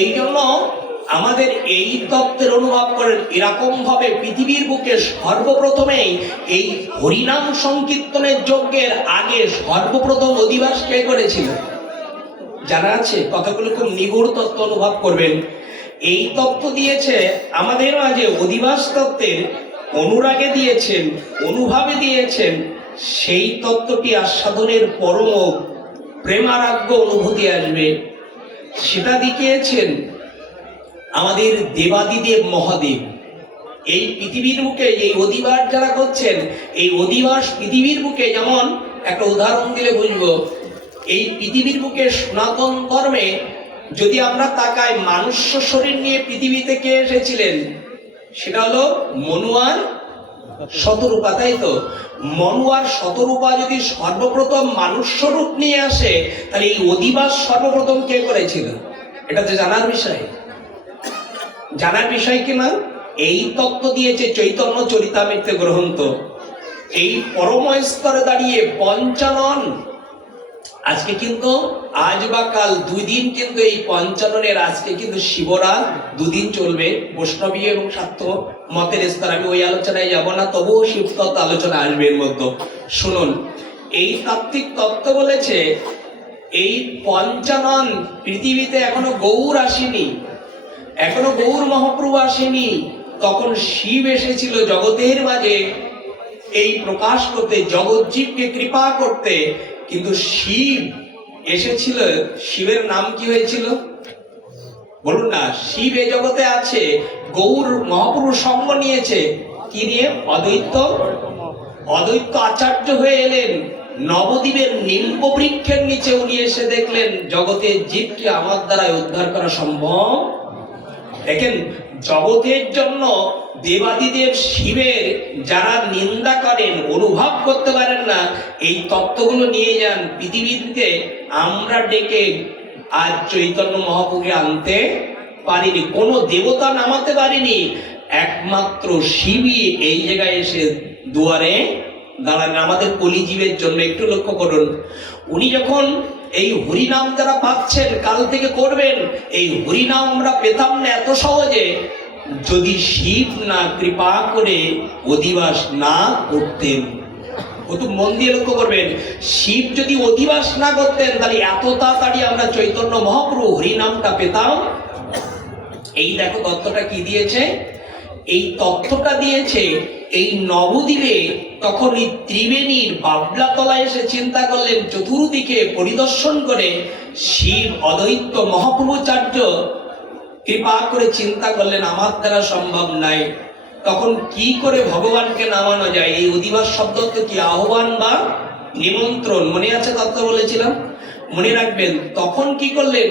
এই জন্য আমাদের এই তত্ত্বের অনুভব করেন, এরকম ভাবে পৃথিবীর বুকে সর্বপ্রথমেই এই হরিনাম সংকীর্তনের যজ্ঞের আগে সর্বপ্রথম অধিবাস কে করেছিল জানা আছে? কথাগুলো খুব নিগুড় তত্ত্ব অনুভব করবেন। এই তত্ত্ব দিয়েছে আমাদের মাঝে, অধিবাস তত্ত্বের অনুরাগে দিয়েছেন, অনুভবে দিয়েছেন। সেই তত্ত্বটি আস্বাদনের পরম প্রেমারাগ্য অনুভূতি আসবে, সেটা দেখিয়েছেন আমাদের দেবাদিদেব মহাদেব। এই পৃথিবীর বুকে এই অধিবাস যারা করছেন, এই অধিবাস পৃথিবীর বুকে, যেমন একটা উদাহরণ দিলে বুঝবো, এই পৃথিবীর বুকে সনাতন ধর্মে যদি আমরা তাকাই, মানুষ শরীর নিয়ে পৃথিবীতে কে এসেছিলেন? সেটা হলো মনুয়ার শতরূপা, তাই তো? মনুয়ার শতরূপা যদি সর্বপ্রথম মানুষ রূপ নিয়ে আসে, তাহলে এই অধিবাস সর্বপ্রথম কে করেছিল? এটা যে জানার বিষয়, জানার বিষয় কিনা? এই তত্ত্ব দিয়েছে চৈতন্য চরিতামৃত গ্রন্থ। এই পরম স্তরে দাঁড়িয়ে পঞ্চানন, আজকে কিন্তু আজ বা কাল দুদিন কিন্তু এই পঞ্চাননের, আজকে কিন্তু শিবরাত দুদিন চলবে, বৈষ্ণবী এবং শাক্ত মতের স্তর। আমি ওই আলোচনায় যাব না, তবুও শিবতত্ত্ব আলোচনা আসবে এর মধ্যে। শুনুন, এই তাত্ত্বিক তত্ত্ব বলেছে এই পঞ্চানন পৃথিবীতে এখনো গৌর আসেনি, এখনো গৌর মহাপ্রভু আসেনি। তখন শিব এসেছিল জগতের মাঝে এই প্রকাশ করতে, জগৎজীবকে কৃপা করতে। কিন্তু শিব এসেছিল, শিবের নাম কি হয়েছিল? বলুন না, শিব এ জগতে আছে, গৌর মহাপুরুষ সঙ্গ নিয়েছে কি নিয়ে? অদ্বৈত। অদ্বৈত আচার্য হয়ে এলেন নবদ্বীপের নিম্ব বৃক্ষের নিচে। উনি এসে দেখলেন জগতের জীবকে আমার দ্বারা উদ্ধার করা সম্ভব। দেখেন, জগতের জন্য দেবাদিদেব শিবের যারা নিন্দা করেন, অনুভব করতে পারেন না, এই তত্ত্বগুলো নিয়ে যান পৃথিবীতে। আমরা ডেকে আজ চৈতন্য মহাপ্রভুকে আনতে পারিনি, কোনো দেবতা নামাতে পারিনি, একমাত্র শিবই এই জায়গায় এসে দুয়ারে দাঁড়ান আমাদের কলিজীবের জন্য। একটু লক্ষ্য করুন, উনি যখন এই হরিনাম যারা পাচ্ছেন কাল থেকে করবেন, এই হরিনাম আমরা পেতাম না এত সহজে যদি শিব না কৃপা করে অধিবাস না করতেন। কত মন দিয়ে লক্ষ্য করবেন, শিব যদি অধিবাস না করতেন তাহলে এত তাড়াতাড়ি আমরা চৈতন্য মহাপ্রভু হরিনামটা পেতাম। এই দেখো তত্ত্বটা কি দিয়েছে, এই তথ্যটা দিয়েছে এই নবদ্বীপে। তখন এই ত্রিবেণীর বাবলাতলা এসে চিন্তা করলেন, চতুর্দিকে পরিদর্শন করে শিব অদ্বৈত মহাপ্রভুচার্য কৃপা করে চিন্তা করলেন আমার দ্বারা সম্ভব নাই। তখন কি করে ভগবানকে নামানো যায়? এই অধিবাস শব্দ তো কি আহ্বান বা নিমন্ত্রণ, মনে আছে তত্ত্ব বলেছিলাম, মনে রাখবেন। তখন কি করলেন,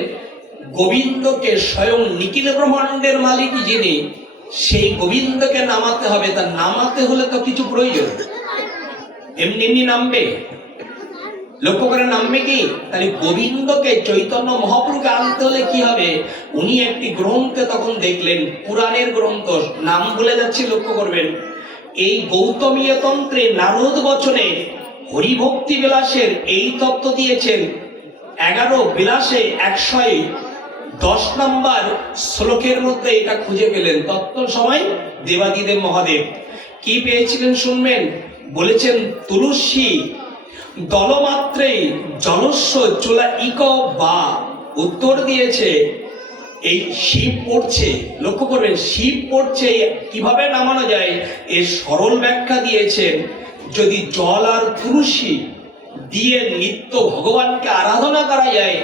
গোবিন্দকে, স্বয়ং নিখিল ব্রহ্মাণ্ডের মালিক যিনি, সেই গোবিন্দকে নামাতে হবে। তা নামাতে হলে তো কিছু প্রয়োজন, এমনি এমনি নামবে? লক্ষ্য করে নামবে কি? তাহলে গোবিন্দকে, চৈতন্য মহাপ্রভুকে আনতে হলে কি হবে? উনি একটি গ্রন্থে তখন দেখলেন, পুরাণের গ্রন্থ, নাম ভুলে যাচ্ছি, লক্ষ্য করবেন। এই গৌতমীয় তন্ত্রে নারদ বচনে হরিভক্তি বিলাসের এই তত্ত্ব দিয়েছেন। 11 বিলাসে 110 নম্বর শ্লোকের মধ্যে এটা খুঁজে পেলেন। তত্ত্ব সময় দেবাদিদেব মহাদেব কি পেয়েছিলেন শুনবেন। বলেছেন, তুলসী দলমাত্রে জলস্ব চুলা ইক বা। উত্তর দিয়েছে এই শিব পড়ছে, লক্ষ্য করবেন, শিব পড়ছে কিভাবে নামানো যায় এর সরল ব্যাখ্যা দিয়েছেন। যদি জল আর তুলসী দিয়ে নিত্য ভগবানকে আরাধনা করা যায়,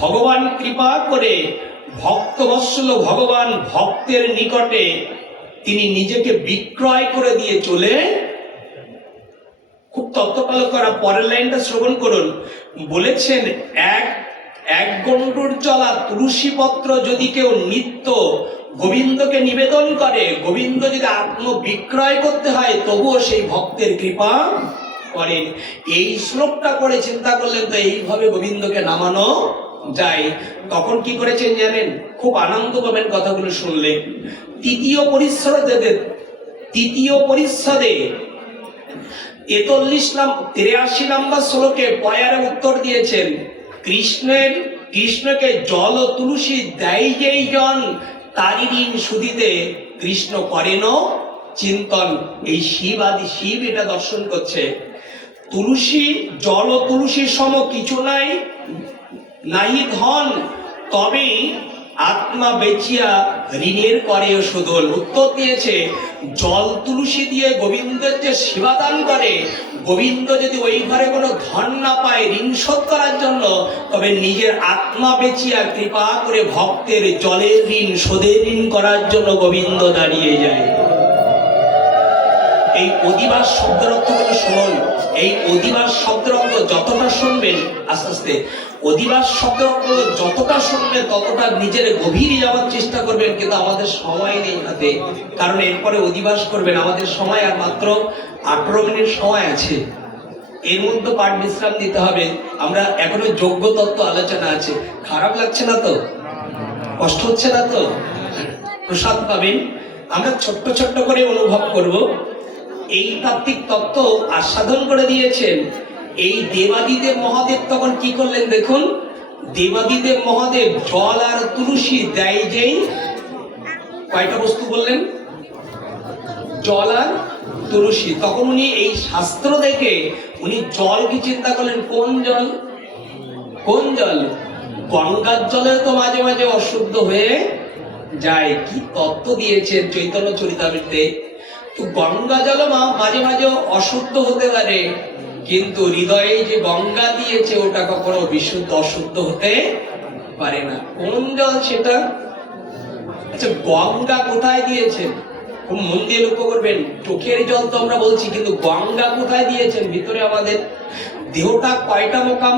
ভগবান কৃপা করে ভক্তবৎসল ভগবান ভক্তের নিকটে তিনি নিজেকে বিক্রয় করে দিয়ে চলে। খুব তত্ত্বপালক করা পরের লাইনটা শ্রবণ করুন। বলেছেন, এক গণ্ডুর চলা তুলসী পত্র যদি কেউ নিত্য গোবিন্দকে নিবেদন করে, গোবিন্দ যদি আত্ম বিক্রয় করতে হয় তবুও সেই ভক্তের কৃপা করেন। এই শ্লোকটা পড়ে চিন্তা করলেন তো এইভাবে গোবিন্দকে নামানো যায়। তখন কি করেছেন জানেন? খুব আনন্দ পাবেন কথাগুলো শুনলে। তৃতীয় পরিচ্ছদে 83 নম্বর শ্লোকে পয়ারে উত্তর দিয়েছেন, কৃষ্ণকে জল ও তুলসী দেয় যেই জন, তারি ঋণ সুদিতে কৃষ্ণ করেন চিন্তন। এই শিব এটা দর্শন করছে। তুলসী, জল ও তুলসীর সম কিছু নাই, নাই ধন, তবে আত্মা বেচিয়া ঋণের করে শোধন। উত্তর দিয়েছে, জল তুলসী দিয়ে গোবিন্দের যে সেবাদান করে, গোবিন্দ যদি ওই ঘরে কোনো ধন না পায় ঋণ শোধ করার জন্য, তবে নিজের আত্মা বেচিয়া কৃপা করে ভক্তের জলের ঋণ, শোধের ঋণ করার জন্য গোবিন্দ দাঁড়িয়ে যায়। এই অধিবাস শব্দের অর্থগুলো শুনুন। এই অধিবাস শব্দের অর্থ যতটা শুনবেন, আস্তে আস্তে অধিবাস শব্দের অর্থ যতটা শুনবেন ততটা নিজের গভীরে যাওয়ার চেষ্টা করবেন। কিন্তু আমাদের সময় নেই হাতে, কারণ এরপরে অধিবাস করবেন। আমাদের সময় আর মাত্র 18 মিনিট সময় আছে, এর মধ্যে পাঠ বিশ্রাম দিতে হবে। আমরা এখনো যোগ্য তত্ত্ব আলোচনা আছে। খারাপ লাগছে না তো? কষ্ট হচ্ছে না তো? প্রসাদ পাবেন। আমরা ছোট্ট ছোট্ট করে অনুভব করব। এই তাত্ত্বিক তত্ত্ব আস্বাদন করে দিয়েছেন এই দেবাদিদেব মহাদেব। তখন কি করলেন দেখুন, দেবাদিদেব মহাদেব জল আর তুলসী দেয় যেই, কয়টা বস্তু বললেন? জল আর তুলসী। তখন উনি এই শাস্ত্র দেখে উনি জলকে চিন্তা করলেন, কোন জল? কোন জল? গঙ্গার জলে তো মাঝে মাঝে অশুদ্ধ হয়ে যায়। কি তত্ত্ব দিয়েছেন চৈতন্য চরিতামৃতে। তো গঙ্গা জল মাঝে মাঝে অশুদ্ধ হতে পারে, কিন্তু হৃদয়ে যে গঙ্গা দিয়েছে ওটা কখনো বিশুদ্ধ অশুদ্ধ হতে পারে না। কোন জল সেটা? আচ্ছা, গঙ্গা কোথায় দিয়েছেন? খুব মন দিয়ে লক্ষ্য করবেন। চোখের জল তো আমরা বলছি, কিন্তু গঙ্গা কোথায় দিয়েছেন? ভিতরে আমাদের দেহটা কয়টা মোকাম?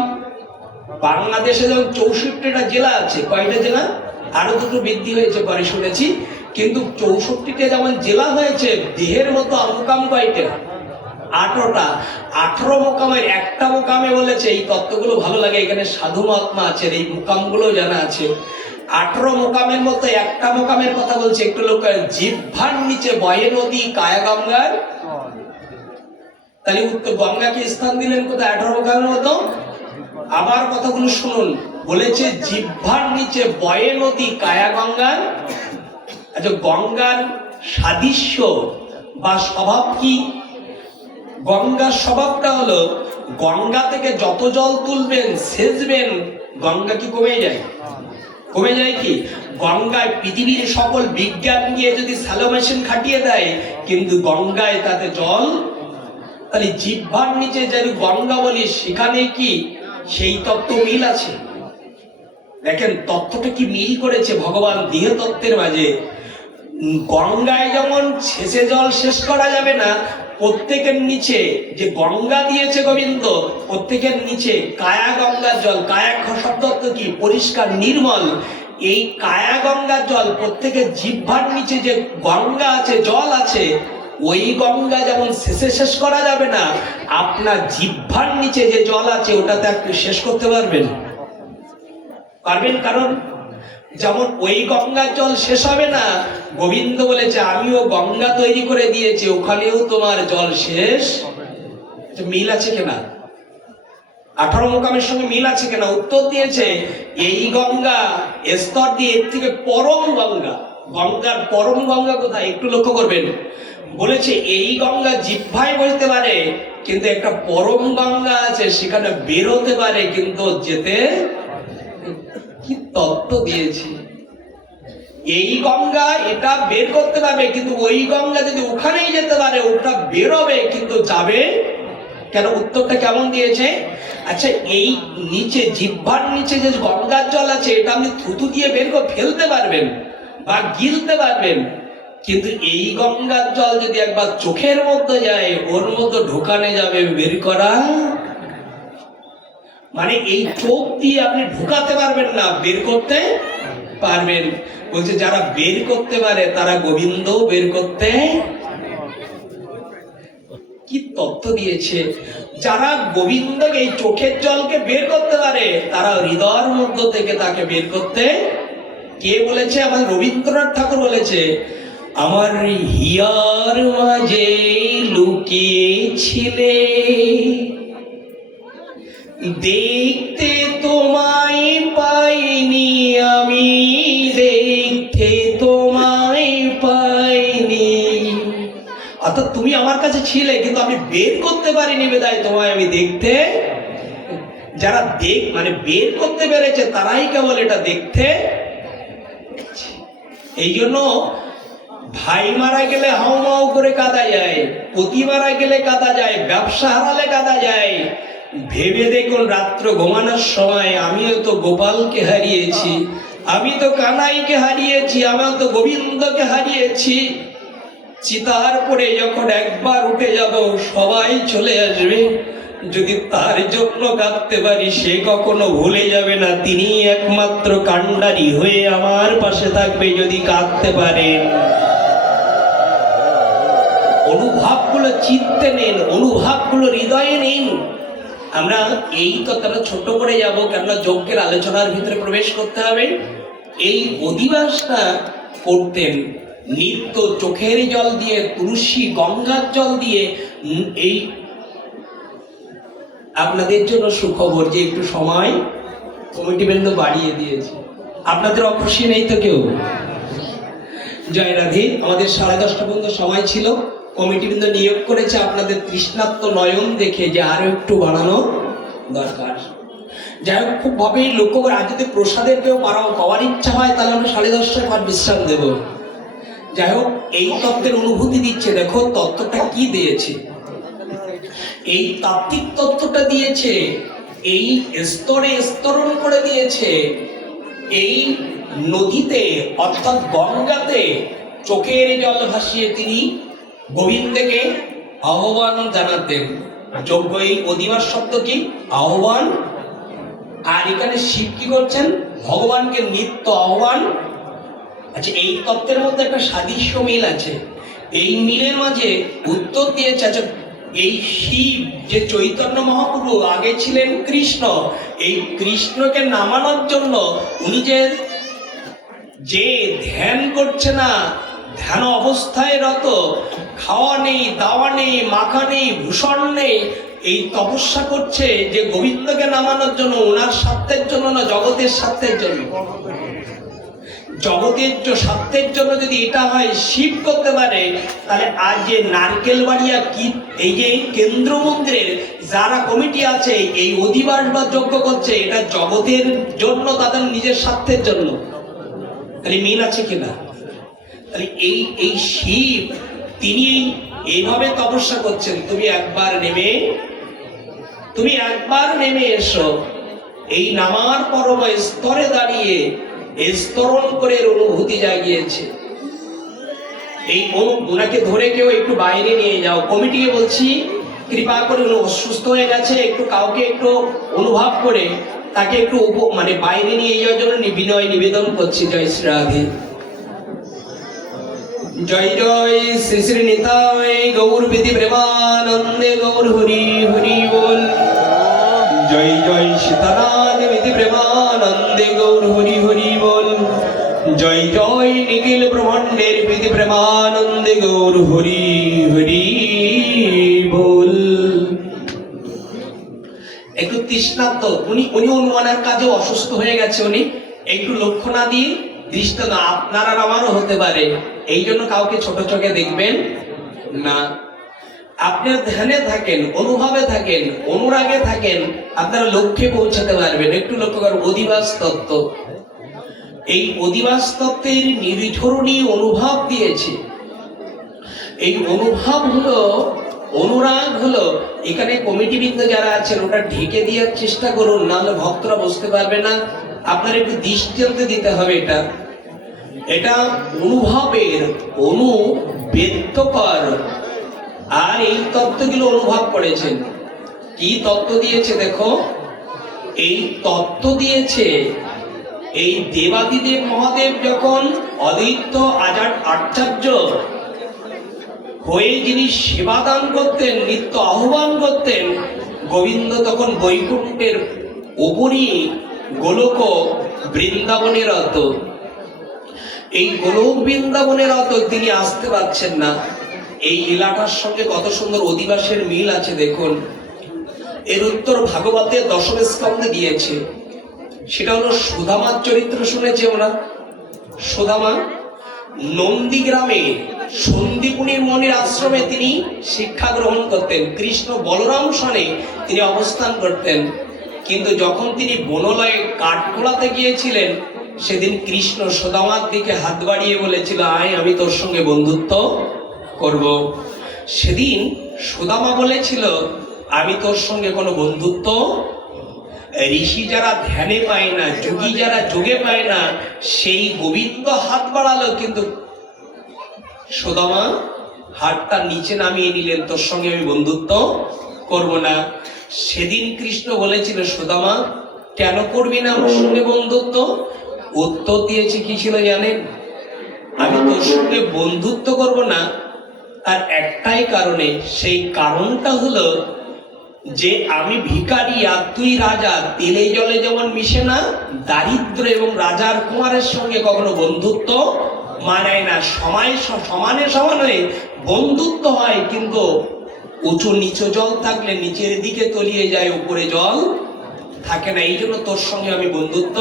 বাংলাদেশে যেমন 64টা জেলা আছে, কয়টা জেলা? আরো দুটো বৃদ্ধি হয়েছে পরে শুনেছি, কিন্তু 64টা যেমন জেলা হয়েছে, দেহের মতো মোকাম কয়টা? 18টা। 18 মোকামের একটা মোকামে বলেছে, এই তত্ত্বগুলো ভালো লাগে, এখানে সাধু মহাত্মা আছেন, এই মোকামগুলো জানা আছে। 18 মোকামের মতো একটা মোকামের কথা বলছে, একটু লোক, জিহ্বার নিচে বয়ে নদী কায়া গঙ্গার। তাহলে উত্তর গঙ্গাকে স্থান দিলেন কোথায়? 18 মোকামের মতো। আবার কথাগুলো শুনুন, বলেছে জিহ্বার নিচে বয়ে নদী কায়া গঙ্গার। আচ্ছা, গঙ্গার সাদৃশ্য বা স্বভাব কি? গঙ্গার স্বভাবটা হলো, গঙ্গা থেকে যত জল তুলবেন সেচবেন, গঙ্গা কি কমে যায়? কমে যায় কি? গঙ্গায় পৃথিবীর সকল বিজ্ঞান নিয়ে যদি স্যালো মেশিন খাটিয়ে দেয়, কিন্তু গঙ্গায় তাতে জল। তাহলে জিহ্বার নিচে যদি গঙ্গা বলি, সেখানে কি সেই তত্ত্ব মিল আছে? দেখেন তত্ত্বটা কি মিল করেছে ভগবান দেহ তত্ত্বের মাঝে। গঙ্গায় যেমন শেষে জল শেষ করা যাবে না, প্রত্যেকের নিচে যে গঙ্গা দিয়েছে গোবিন্দ, প্রত্যেকের নিচে কায়া গঙ্গার জল। কায়া শব্দ কি? পরিষ্কার, নির্মল। এই কায়া গঙ্গার জল প্রত্যেকের জিহ্বার নিচে যে গঙ্গা আছে, জল আছে, ওই গঙ্গা যেমন শেষে শেষ করা যাবে না, আপনার জিহ্বার নিচে যে জল আছে ওটাতে আপনি শেষ করতে পারবেন? পারবেন। কারণ যেমন ওই গঙ্গার জল শেষ হবে না, গোবিন্দ বলেছে আমিও গঙ্গা তৈরি করে দিয়েছি, ওখানেও তোমার জল শেষ। মিল আছে কিনা? 18 মোকামের সঙ্গে মিল আছে কিনা? উত্তর দিয়েছে এই গঙ্গা স্তর দিয়ে এর থেকে পরম গঙ্গা। গঙ্গার পরম গঙ্গা কোথায়? একটু লক্ষ্য করবেন। বলেছে এই গঙ্গা জিহ্বায় বসতে পারে, কিন্তু একটা পরম গঙ্গা আছে, সেখানে বেরোতে পারে কিন্তু যেতে। কি তত্ত্ব দিয়েছি! এই গঙ্গা এটা বের করতে পারবে, কিন্তু ওই গঙ্গা যদি ওখানেই যেতে পারে, ওটা বেরোবে কিন্তু যাবে কেন? উত্তরটা কেমন দিয়েছে? আচ্ছা, এই নিচে জিহ্বার নিচে যে গঙ্গার জল আছে, এটা আপনি থুতু দিয়ে বের করে ফেলতে পারবেন বা গিলতে পারবেন, কিন্তু এই গঙ্গার জল যদি একবার চোখের মধ্যে যায়, ওর মধ্যে ঢোকানো যাবে, বের করা মানে এই চোখ দিয়ে আপনি ঢুকাতে পারবেন না, বের করতে পারবেন। বলছে যারা বের করতে পারে তারা গোবিন্দ বের করতে। কি তত্ত্ব দিয়েছে! যারা গোবিন্দ এই চোখের জলকে বের করতে পারে, তারা হৃদয়ের মধ্য থেকে তাকে বের করতে। কে বলেছে? আমার রবীন্দ্রনাথ ঠাকুর বলেছে, আমার হিয়ার মাঝে লুকিয়েছিলে, দেখতে তোমায় পাইনি আমি, দেখতে তোমায় পাইনি। অর্থাৎ তুমি আমার কাছে ছিলে, কিন্তু আমি বের করতে পারিনি, বেদায় তোমায় আমি দেখতে। যারা মানে বের করতে পেরেছে তারাই কেবল এটা দেখতে। এই জন্য ভাই মারা গেলে হাউ মাউ করে কাঁদা যায়, পতি মারা গেলে কাঁদা যায়, ব্যবসা হারালে কাঁদা যায়। ভেবে দেখুন, রাত্র ঘুমানোর সময় আমিও তো গোপালকে হারিয়েছি, আমি তো কানাইকে হারিয়েছি, আমিও তো গোবিন্দকে হারিয়েছি। চিতার পরে যখন একবার উঠে যাব, সবাই চলে আসবে। যদি তার জন্য কাঁদতে পারি, সে কখনো ভুলে যাবে না তিনি একমাত্র কান্ডারি হয়ে আমার পাশে থাকবে যদি কাঁদতে পারেন। অনুভবগুলো চিত্তে নেন, অনুভবগুলো হৃদয়ে নিন। আমরা এই কথাটা ছোট করে যাব, কেননা যজ্ঞের আলোচনার ভিতরে প্রবেশ করতে হবে। এই অধিবাসটা করতেন নিত্য চোখের জল দিয়ে, তুলসী গঙ্গার জল দিয়ে। এই আপনাদের জন্য সুখবর যে একটু সময় কমিটি বৃন্দ বাড়িয়ে দিয়েছে। আপনাদের অখুশি নেই তো কেউ? জয় রাধে। আমাদের 10:30 পর্যন্ত সময় ছিল, কমিটি বৃন্দ নিয়োগ করেছে আপনাদের তৃষ্ণাত্ম নয়ন দেখে যে আরো একটু বাড়ানো দরকার। যাই হোক, খুব ভাবেই লক্ষ্য করে, আজ যদি প্রসাদের কেউ পাওয়ার ইচ্ছা হয়, তাহলে আমরা 10:30টায় পর বিশ্রাম দেব। যাই হোক, এই তত্ত্বের অনুভূতি দিচ্ছে। দেখো তত্ত্বটা কি দিয়েছে, এই তাত্ত্বিক তত্ত্বটা দিয়েছে, এই স্তরে স্তরণ করে দিয়েছে। এই নদীতে অর্থাৎ গঙ্গাতে চোখের জল ভাসিয়ে তিনি গোবিন্দকে আহ্বান জানাতেন। যজ্ঞ, এই অধিবাস শব্দ কি? আহ্বান। আর এখানে শিব কি করছেন? ভগবানকে নিত্য আহ্বান। আচ্ছা, এই তত্ত্বের মধ্যে একটা সাদৃশ্য মিল আছে। এই মিলের মাঝে উত্তর দিয়েছে, আচ্ছা এই শিব যে চৈতন্য মহাপ্রভু আগে ছিলেন কৃষ্ণ, এই কৃষ্ণকে নামানোর জন্য উনি যে ধ্যান করছে না, ধ্যান অবস্থায় রত, খাওয়া নেই, দাওয়া নেই, মাখা নেই, ভূষণ নেই, এই তপস্যা করছে যে গোবিন্দকে নামানোর জন্য, ওনার স্বার্থের জন্য না, জগতের স্বার্থের জন্য। জগতের স্বার্থের জন্য যদি এটা হয়, শিব করতে পারে, তাহলে আজ যে নারকেল বাড়িয়া কি এই যে কেন্দ্র মন্দিরের যারা কমিটি আছে এই অধিবাস বা যজ্ঞ করছে, এটা জগতের জন্য, তাদের নিজের স্বার্থের জন্য। তাহলে মিল আছে কিনা? তাহলে এই শিব তিনি এইভাবে তপস্যা করছেন। তুমি একবার নেমে এসো, এই নামার পরম স্তরে দাঁড়িয়ে স্তরণ করে অনুভূতি জাগিয়েছে। এই ওনাকে ধরে কেউ একটু বাইরে নিয়ে যাও। কমিটিকে বলছি কৃপা করে, উনি অসুস্থ হয়ে গেছে, একটু কাউকে একটু অনুভব করে তাকে একটু বাইরে নিয়ে যাওয়ার জন্য বিনয় নিবেদন করছি। জয় শ্রী রাধে, জয় জয় শ্রী শ্রী নিতাই গৌর বিধি প্রেমানন্দে গৌর হরি হরি বল। জয় জয় সীতারাম বিধি প্রেমানন্দে গৌর হরি হরি বল। জয় জয় নিখিল ব্রহ্মাণ্ডের বিধি প্রেমানন্দে গৌর হরি হরি বল। একটু তৃষ্ণার্ত, উনি অনুমানের কাজে অসুস্থ হয়ে গেছে। উনি একটু লক্ষ্য না দিয়ে, দৃষ্ট না, আপনার আর আমারও হতে পারে, এই জন্য কাউকে ছোট চোখে দেখবেন না। আপনার ধ্যানে থাকেন, অনুভবে থাকেন, অনুরাগে থাকেন, আপনারা লক্ষ্যে পৌঁছাতে পারবেন। একটু লক্ষ্য করেন অধিবাস তত্ত্ব, এই অধিবাস তত্ত্বের নির্ঝরণী অনুভব দিয়েছে। এই অনুভব হলো, অনুরাগ হলো। এখানে কমিটিবৃন্দ যারা আছেন ওটা ঢেকে দেওয়ার চেষ্টা করুন, নাহলে ভক্তরা বুঝতে পারবে না। আপনার একটু দৃষ্টান্ত দিতে হবে। এটা অনুভবের অনুবেদ্যকর। আর এই তত্ত্বগুলো অনুভব করেছেন। কি তত্ত্ব দিয়েছে দেখো, এই তত্ত্ব দিয়েছে এই দেবাদিদেব মহাদেব যখন অদ্বৈত আচার্য হয়ে যিনি সেবা দান করতেন, নিত্য আহ্বান করতেন, গোবিন্দ তখন বৈকুণ্ঠের উপরই গোলক বৃন্দাবনে রত। এই গোলক বৃন্দাবনে রত, তিনি আসতে পারছেন না। এই লীলাটার সঙ্গে কত সুন্দর অধিবাসের মিল আছে দেখুন। এর উত্তর ভাগবতের দশম স্কন্ধে দিয়েছে। সেটা হলো সুদামার চরিত্র। শুনেছে ওরা? সুদামা নন্দীগ্রামে সন্দীপুনির মনির আশ্রমে তিনি শিক্ষা গ্রহণ করতেন। কৃষ্ণ বলরাম সনে তিনি অবস্থান করতেন। কিন্তু যখন তিনি বনলয়ে কাঠ খোলাতে গিয়েছিলেন, সেদিন কৃষ্ণ সুদামার দিকে হাত বাড়িয়ে বলেছিল, আয় আমি তোর সঙ্গে বন্ধুত্ব করব। সেদিন সুদামা বলেছিল, আমি তোর সঙ্গে কোনো বন্ধুত্ব, ঋষি যারা ধ্যানে পায় না, যোগী যারা যোগে পায় না, সেই গোবিন্দ হাত বাড়ালো, কিন্তু সুদামা হাতটা নিচে নামিয়ে নিলেন, তোর সঙ্গে আমি বন্ধুত্ব করব না। সেদিন কৃষ্ণ বলেছিল, সুদামা কেন করবি না আমার সঙ্গে বন্ধুত্ব? উত্তর দিয়েছে কি ছিল জানেন? আমি তোর সঙ্গে বন্ধুত্ব করব না আর একটাই কারণে। সেই কারণটা হলো যে আমি ভিখারি আর তুই রাজা। তেলে জলে যেমন মিশে না, দারিদ্র এবং রাজার কুমারের সঙ্গে কখনো বন্ধুত্ব মানায় না। সমানে সমানে বন্ধুত্ব হয়, কিন্তু উঁচু নিচু জল থাকলে নিচের দিকে তলিয়ে যায়, উপরে জল থাকে না। এই জন্য তোর সঙ্গে আমি বন্ধুত্ব।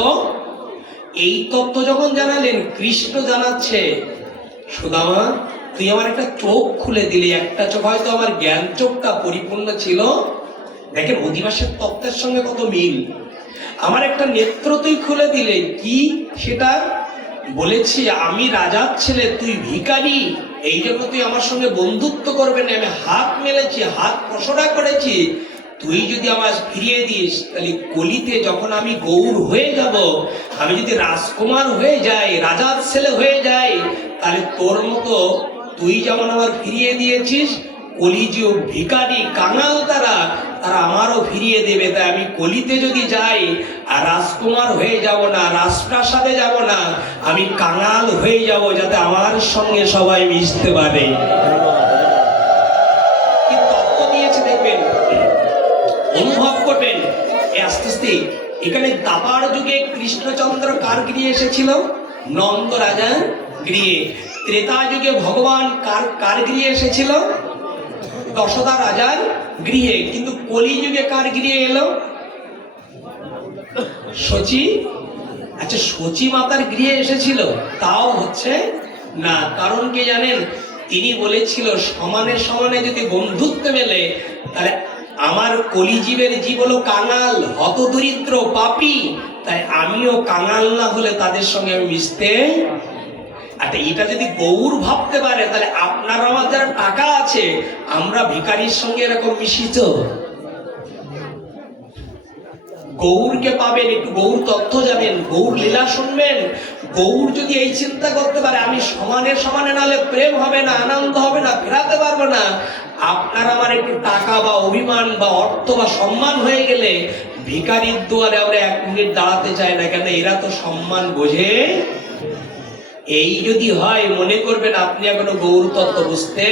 এই তত্ত্ব যখন জানালেন, কৃষ্ণ জানাচ্ছে, সুদামা তুই আমার একটা চোখ খুলে দিলি। একটা চোখ, হয়তো আমার জ্ঞান চোখটা পরিপূর্ণ ছিল। দেখেন অধিবাসের তত্ত্বের সঙ্গে কত মিল। আমার একটা নেত্র তুই খুলে দিলে। কি সেটা? বলেছি আমি রাজার ছেলে, তুই ভিখারি, এই জন্য তুই আমার সঙ্গে বন্ধুত্ব করবে না। আমি হাত মেলেছি, হাত পসরা করেছি, তুই যদি আমার ফিরিয়ে দিস, তাহলে কলিতে যখন আমি গৌর হয়ে যাব, আমি যদি রাজকুমার হয়ে যাই, রাজার ছেলে হয়ে যাই, তাহলে তোর মতো তুই যেমন আমার ফিরিয়ে দিয়েছিস, কলিযুগ ভিখারি কাঙাল তারা আমারও ফিরিয়ে দেবে। তাই আমি কলিতে যদি যাই আর রাজকুমার হয়ে যাব না, রাজপ্রাসাদে যাব না, আমি কাঙাল হয়ে যাব, যাতে আমার সঙ্গে সবাই মিশতে পারে। কি তত্ত্ব দিয়েছে দেখবেন, অনুভব করবেন আস্তে আস্তে। এখানে দাপার যুগে কৃষ্ণচন্দ্র কার গৃহে এসেছিল? নন্দ রাজার গৃহে। ত্রেতা যুগে ভগবান কার গৃহে এসেছিল? দশদা রাজার গৃহে। কিন্তু কলি যুগে কার গৃহে এলো? শচী। আচ্ছা, শচী মাতার গৃহে এসেছিল? তাও হচ্ছে না। কারণ কি জানেন? তিনি বলেছিল সমানে সমানে যদি বন্ধুত্ব মেলে, তাহলে আমার কলিজীবের জীব হলো কাঙাল, হতদরিদ্র, পাপী, তাই আমিও কাঙাল না হলে তাদের সঙ্গে আমি মিশতে। আচ্ছা, এটা যদি গৌর ভাবতে পারে, তাহলে আপনার আমার যারা টাকা আছে, আমরা ভিখারির সঙ্গে এরকম মিশিত? গৌরকে পাবেন, একটু গৌর তথ্য জানেন, গৌর লীলা শুনবেন। গৌর যদি এই চিন্তা করতে পারে আমি সমানে সমানে নালে প্রেম হবে না, আনন্দ হবে না, ফেরাতে পারবো না, আপনার আমার একটু টাকা বা অভিমান বা অর্থ বা সম্মান হয়ে গেলে ভিখারির দুয়ারে আমরা 1 মিনিট দাঁড়াতে চাই না। কেন? এরা তো সম্মান বোঝে। এই যদি হয়, মনে করবেন আপনি এখনো গৌর তত্ত্ব বুঝতে।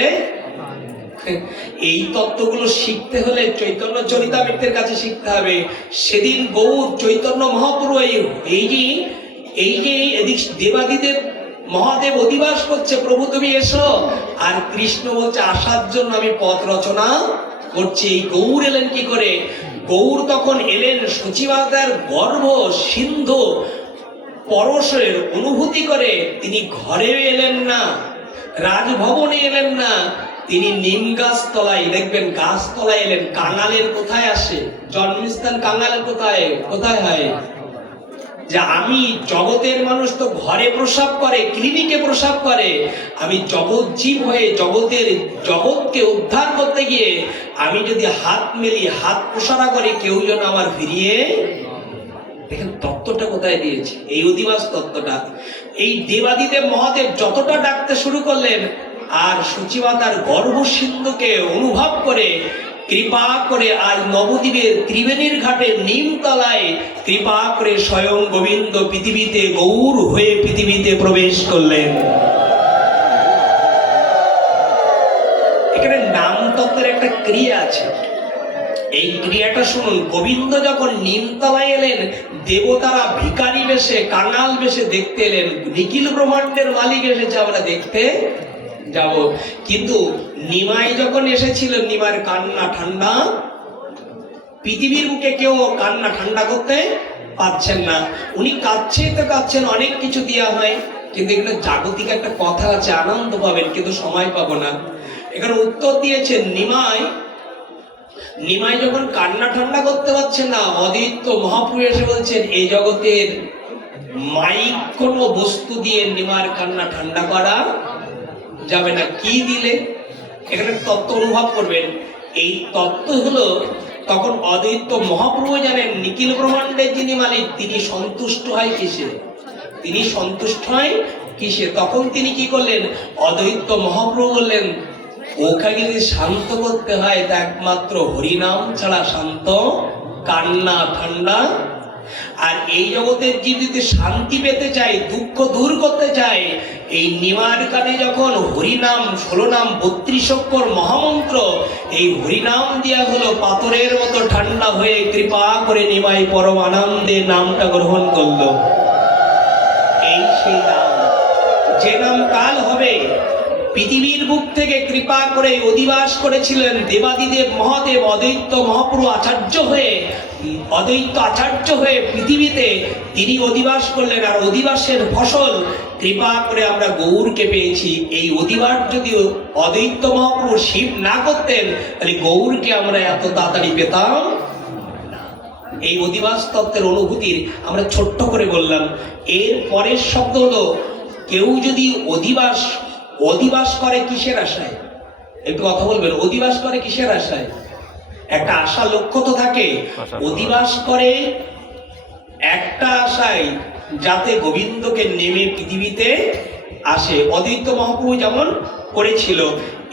এই তত্ত্বগুলো শিখতে হলে চৈতন্য চরিতামৃতের কাছে শিখতে হবে। সেদিন গৌর চৈতন্য মহাপ্রভু এই যে এদিক দেবাদিদেব মহাদেব অধিবাস করছে, প্রভু তুমি এসো, আর কৃষ্ণ বলছে আসার জন্য আমি পথ রচনা করছি। এই গৌর এলেন কি করে? গৌর তখন এলেন সচিবাদার গর্ভ সিন্ধু পরশের অনুভূতি করে। তিনি ঘরে এলেন না, রাজভবনে এলেন না, তিনি নিম গাছ তলায়, দেখবেন গাছ তলায় এলেন। কাঙালের কোথায় আসে জন্মস্থান? কাঙালের কোথায় কোথায় হয়? যে আমি জগতের মানুষ তো ঘরে প্রসাব করে, ক্লিনিকে প্রসাব করে। আমি জগৎ জীব হয়ে জগৎকে উদ্ধার করতে গিয়ে আমি যদি হাত মেলি, হাত প্রসারা করে, কেউ যেন আমার ফিরিয়ে। দেখেন তত্ত্বটা কোথায় দিয়েছে, এই অধিবাস তত্ত্বটা। এই দেবাদিদেব মহাদেব যতটা ডাকতে শুরু করলেন, আর সচিমাতার গর্ভসিন্ধুকে অনুভব করে কৃপা করে আজ নবদ্বীপের ত্রিবেণীর ঘাটে নিমতলায় কৃপা করে স্বয়ং গোবিন্দ পৃথিবীতে গৌর হয়ে পৃথিবীতে প্রবেশ করলেন। এখানে নাম তত্ত্বের একটা ক্রিয়া আছে, এই ক্রিয়াটা শুনুন। গোবিন্দ যখন নিমতলায় এলেন, দেবতারা ভিখারি বেশে, কাঙাল বেশে দেখতে এলেন। নিখিল ব্রহ্মাণ্ডের মালিক এসেছে, আমরা দেখতে যাব। কিন্তু নিমাই যখন এসেছিল, নিমার কান্না ঠান্ডা। পৃথিবীর মুখে কেউ কান্না ঠান্ডা করতে পারছেন না। উনি কাঁদছে তো কাঁদছেন, অনেক কিছু দেওয়া হয়, কিন্তু এখানে জাগতিক একটা কথা আছে, আনন্দ পাবেন, কিন্তু সময় পাবো না। এখানে উত্তর দিয়েছেন নিমাই যখন কান্না ঠান্ডা করতে পারছেন না, অদ্বৈত মহাপ্রভু এসে বলছেন এই জগতের মাইক কোনো বস্তু দিয়ে নিমার কান্না ঠান্ডা করা যাবে না। কি দিলে? এখানে তত্ত্ব অনুভব করবেন। এই তত্ত্ব হলো, তখন অদ্বৈত মহাপ্রভু জানেন নিখিল ব্রহ্মাণ্ডের যিনি মালিক, তিনি সন্তুষ্ট হয় কিসে? তিনি সন্তুষ্ট হয় কিসে? তখন তিনি কি করলেন? অদ্বৈত মহাপ্রভু বললেন ওকে যদি শান্ত করতে হয়, তা একমাত্র হরিনাম ছাড়া শান্ত কান্না ঠান্ডা। আর এই জগতের জীব যদি শান্তি পেতে চায়, দুঃখ দূর করতে চায়, এই নিমার কানে যখন হরিনাম 16 নাম 32 অক্ষর মহামন্ত্র, এই হরিনাম দেয়া হলো পাথরের মতো ঠান্ডা হয়ে কৃপা করে নিমাই পরম আনন্দে নামটা গ্রহণ করলো। এই সেই নাম, যে নাম কাল হবে। পৃথিবীর বুক থেকে কৃপা করে অধিবাস করেছিলেন দেবাদিদেব মহাদেব অদ্বৈত মহাপ্রভু অদ্বৈত আচার্য হয়ে পৃথিবীতে তিনি অধিবাস করলেন। আর অধিবাসের ফসল কৃপা করে আমরা গৌরকে পেয়েছি। এই অধিবাস যদি অদ্বৈত মহাপ্রভু শিব না করতেন, তাহলে গৌরকে আমরা এত তাড়াতাড়ি পেতাম না। এই অধিবাস তত্ত্বের অনুভূতির আমরা ছোট্ট করে বললাম। এর পরের শব্দ হলো, কেউ যদি অধিবাস করে কিসের আশায়? একটু কথা বলবেন, অধিবাস করে কিসের আশায়? একটা আশা লক্ষ্য তো থাকে, অধিবাস করে একটা আশায়, যাতে গোবিন্দকে নেমে পৃথিবীতে আসে। অদ্বৈত মহাপ্রভু যেমন করেছিল,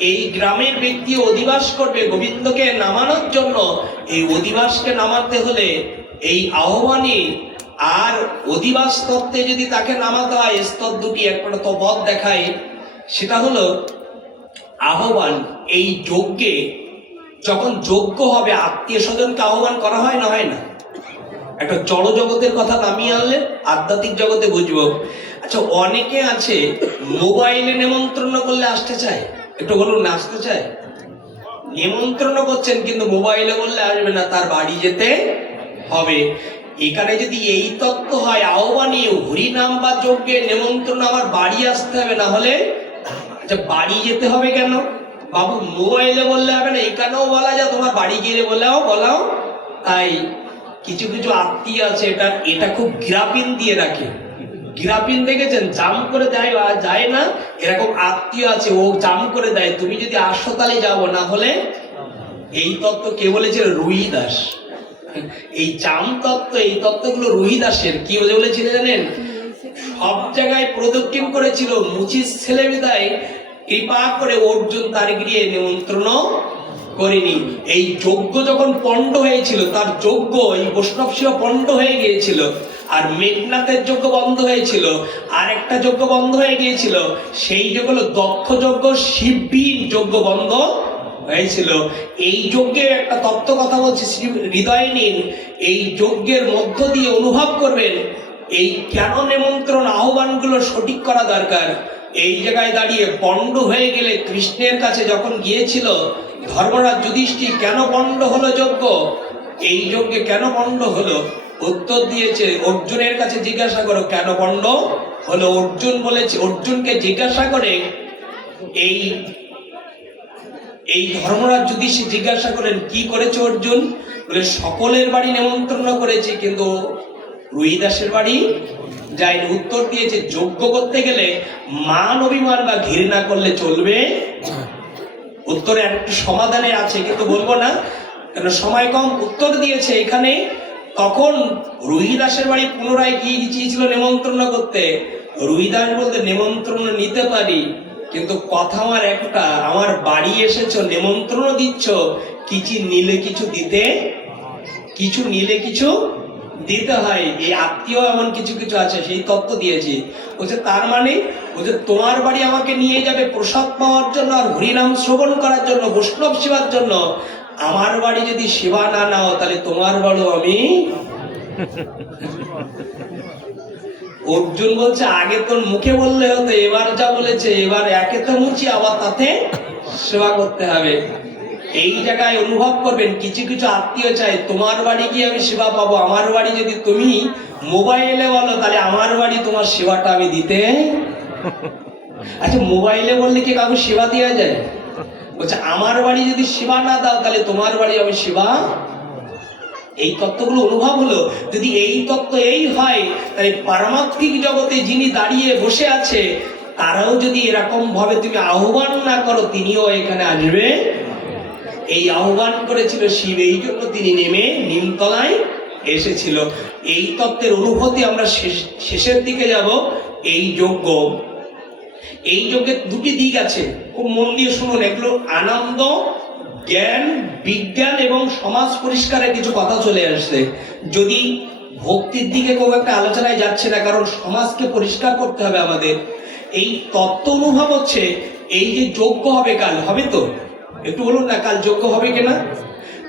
এই গ্রামের ব্যক্তি অধিবাস করবে গোবিন্দকে নামানোর জন্য। এই অধিবাসকে নামাতে হলে এই আহ্বানে আর অধিবাস তত্ত্বে যদি তাকে নামাতে হয়, স্তর দুটি একটা তো পথ দেখায়। সেটা হলো আহ্বান। এই যজ্ঞে যখন যজ্ঞ হবে, আত্মীয় স্বজনকে আহ্বান করা হয় না, হয় না? একটা জড় জগতের কথা নামিয়ে আনলে আধ্যাত্মিক জগতে বুঝবো। আচ্ছা, অনেকে আছে মোবাইলে নেমন্ত্রণ করলে আসতে চায়, একটু বলুন না, আসতে চায়? নিমন্ত্রণ করছেন কিন্তু মোবাইলে বললে আসবে না, তার বাড়ি যেতে হবে। এখানে যদি এই তত্ত্ব হয়, আহ্বানীয় হরিনাম বা যজ্ঞে নেমন্ত্রণ আমার বাড়ি আসতে হবে, না হলে আচ্ছা বাড়ি যেতে হবে কেন বাবু? মোবাইলে বললে হবে না, এখানেও বলা যায়, তোমার বাড়ি গিয়ে বলাও। তাই কিছু কিছু আত্মীয় আছে, এটা খুব গ্রাপিন দিয়ে রাখে। গ্রাপিন দেখেছেন, জাম করে দেয় বা যায় না, এরকম আত্মীয় আছে, ও জাম করে দেয়, তুমি যদি আসো তাহলে যাবো, না হলে। এই তত্ত্ব কে বলেছিল? রুই দাস। এই জাম তত্ত্ব, এই তত্ত্বগুলো রুই দাসের। কি বলেছিল জানেন? সব জায়গায় প্রদক্ষিণ করেছিল, মুচির ছেলে বিদায় কৃপা করে অর্জুন তার গিয়ে নিমন্ত্রণ করেনি। এই যজ্ঞ যখন পণ্ড হয়েছিল, তার যজ্ঞ এই বৈষ্ণব শিব পণ্ড হয়ে গিয়েছিল, আর মেঘনাথের যজ্ঞ বন্ধ হয়েছিল, আর একটা যজ্ঞ বন্ধ হয়ে গিয়েছিল। সেই যজ্ঞ হলো দক্ষ যজ্ঞ, শিববিহীন যজ্ঞ বন্ধ হয়েছিল। এই যজ্ঞের একটা তত্ত্ব কথা বলছি, হৃদয়ে নিন। এই যজ্ঞের মধ্য দিয়ে অনুভব করবেন এই কেন নিমন্ত্রণ আহ্বানগুলো সঠিক করা দরকার। এই জায়গায় দাঁড়িয়ে পণ্ড হয়ে গেলে, কৃষ্ণের কাছে যখন গিয়েছিল ধর্মরাজ যুধিষ্ঠির, কেন পণ্ড হলো যজ্ঞ, এই যজ্ঞে কেন পণ্ড হলো? উত্তর দিয়েছে, অর্জুনের কাছে জিজ্ঞাসা করো কেন পণ্ড হলো। অর্জুন বলেছে, অর্জুনকে জিজ্ঞাসা করে এই ধর্মরাজ যুধিষ্ঠির জিজ্ঞাসা করেন, কি করেছে অর্জুন? বলে সকলের বাড়ি নিমন্ত্রণ করেছে, কিন্তু রুইদাসের বাড়ি যায়নি। উত্তর দিয়েছে, যজ্ঞ করতে গেলে মান অভিমান বা ঘৃণা করলে চলবে। উত্তরে একটু সমাধানে আছে, কিন্তু বলবো না কেন, সময় কম। উত্তর দিয়েছে এখানে, তখন রুইদাসের বাড়ি পুনরায় গিয়েছিল নিমন্ত্রণ করতে। রুইদাস বলতে, নিমন্ত্রণ নিতে পারি, কিন্তু কথা আমার একটা, আমার বাড়ি এসেছো, নিমন্ত্রণ দিচ্ছ, কিছু নিলে কিছু দিতে হয়। এই আত্মীয় এমন কিছু কিছু আছে, সেই তত্ত্ব দিয়েছি। বলছে তার মানে, বলছে তোমার বাড়ি আমাকে নিয়ে যাবে প্রসাদ পাওয়ার জন্য আর হরিনাম শ্রবণ করার জন্য, বৈষ্ণব সেবার জন্য। আমার বাড়ি যদি সেবা না নাও, তাহলে তোমার বাড়ি আমি। অর্জুন বলছে, আগে তোর মুখে বললে হতো, এবার যা বলেছে, এবার একে তো মুচি, আবার তাতে সেবা করতে হবে। এই জায়গায় অনুভব করবেন, কিছু কিছু আত্মীয় চাই তোমার বাড়ি গিয়ে আমি সেবা পাবো। আমার বাড়ি যদি তুমি মোবাইলে বলো, তাহলে আমার বাড়ি তোমার সেবাটা আমি দিতে। আচ্ছা, মোবাইলে বললে কি কাউকে সেবা দেওয়া যায়? বলছে আমার বাড়ি যদি সেবা না দাও, তাহলে তোমার বাড়ি আমি সেবা। এই তত্ত্বগুলো অনুভব হলো। যদি এই তত্ত্ব এই হয়, তাহলে পারমার্থিক জগতে যিনি দাঁড়িয়ে বসে আছে, তারাও যদি এরকম ভাবে তুমি আহ্বান না করো, তিনিও এখানে আসবে। এই আহ্বান করেছিল শিব, এই জন্য তিনি নেমে নিমতলায় এসেছিল। এই তত্ত্বের অনুভূতি আমরা শেষের দিকে যাব। এই যজ্ঞের দুটি দিক আছে, খুব মন দিয়ে শুনুন। এগুলো আনন্দ, জ্ঞান, বিজ্ঞান এবং সমাজ পরিষ্কারের কিছু কথা চলে আসছে। যদি ভক্তির দিকে খুব একটা আলোচনায় যাচ্ছে না, কারণ সমাজকে পরিষ্কার করতে হবে আমাদের। এই তত্ত্ব অনুভব হচ্ছে, এই যে যজ্ঞ হবে কাল, হবে তো? একটু বলুন না, কাল যজ্ঞ হবে কিনা?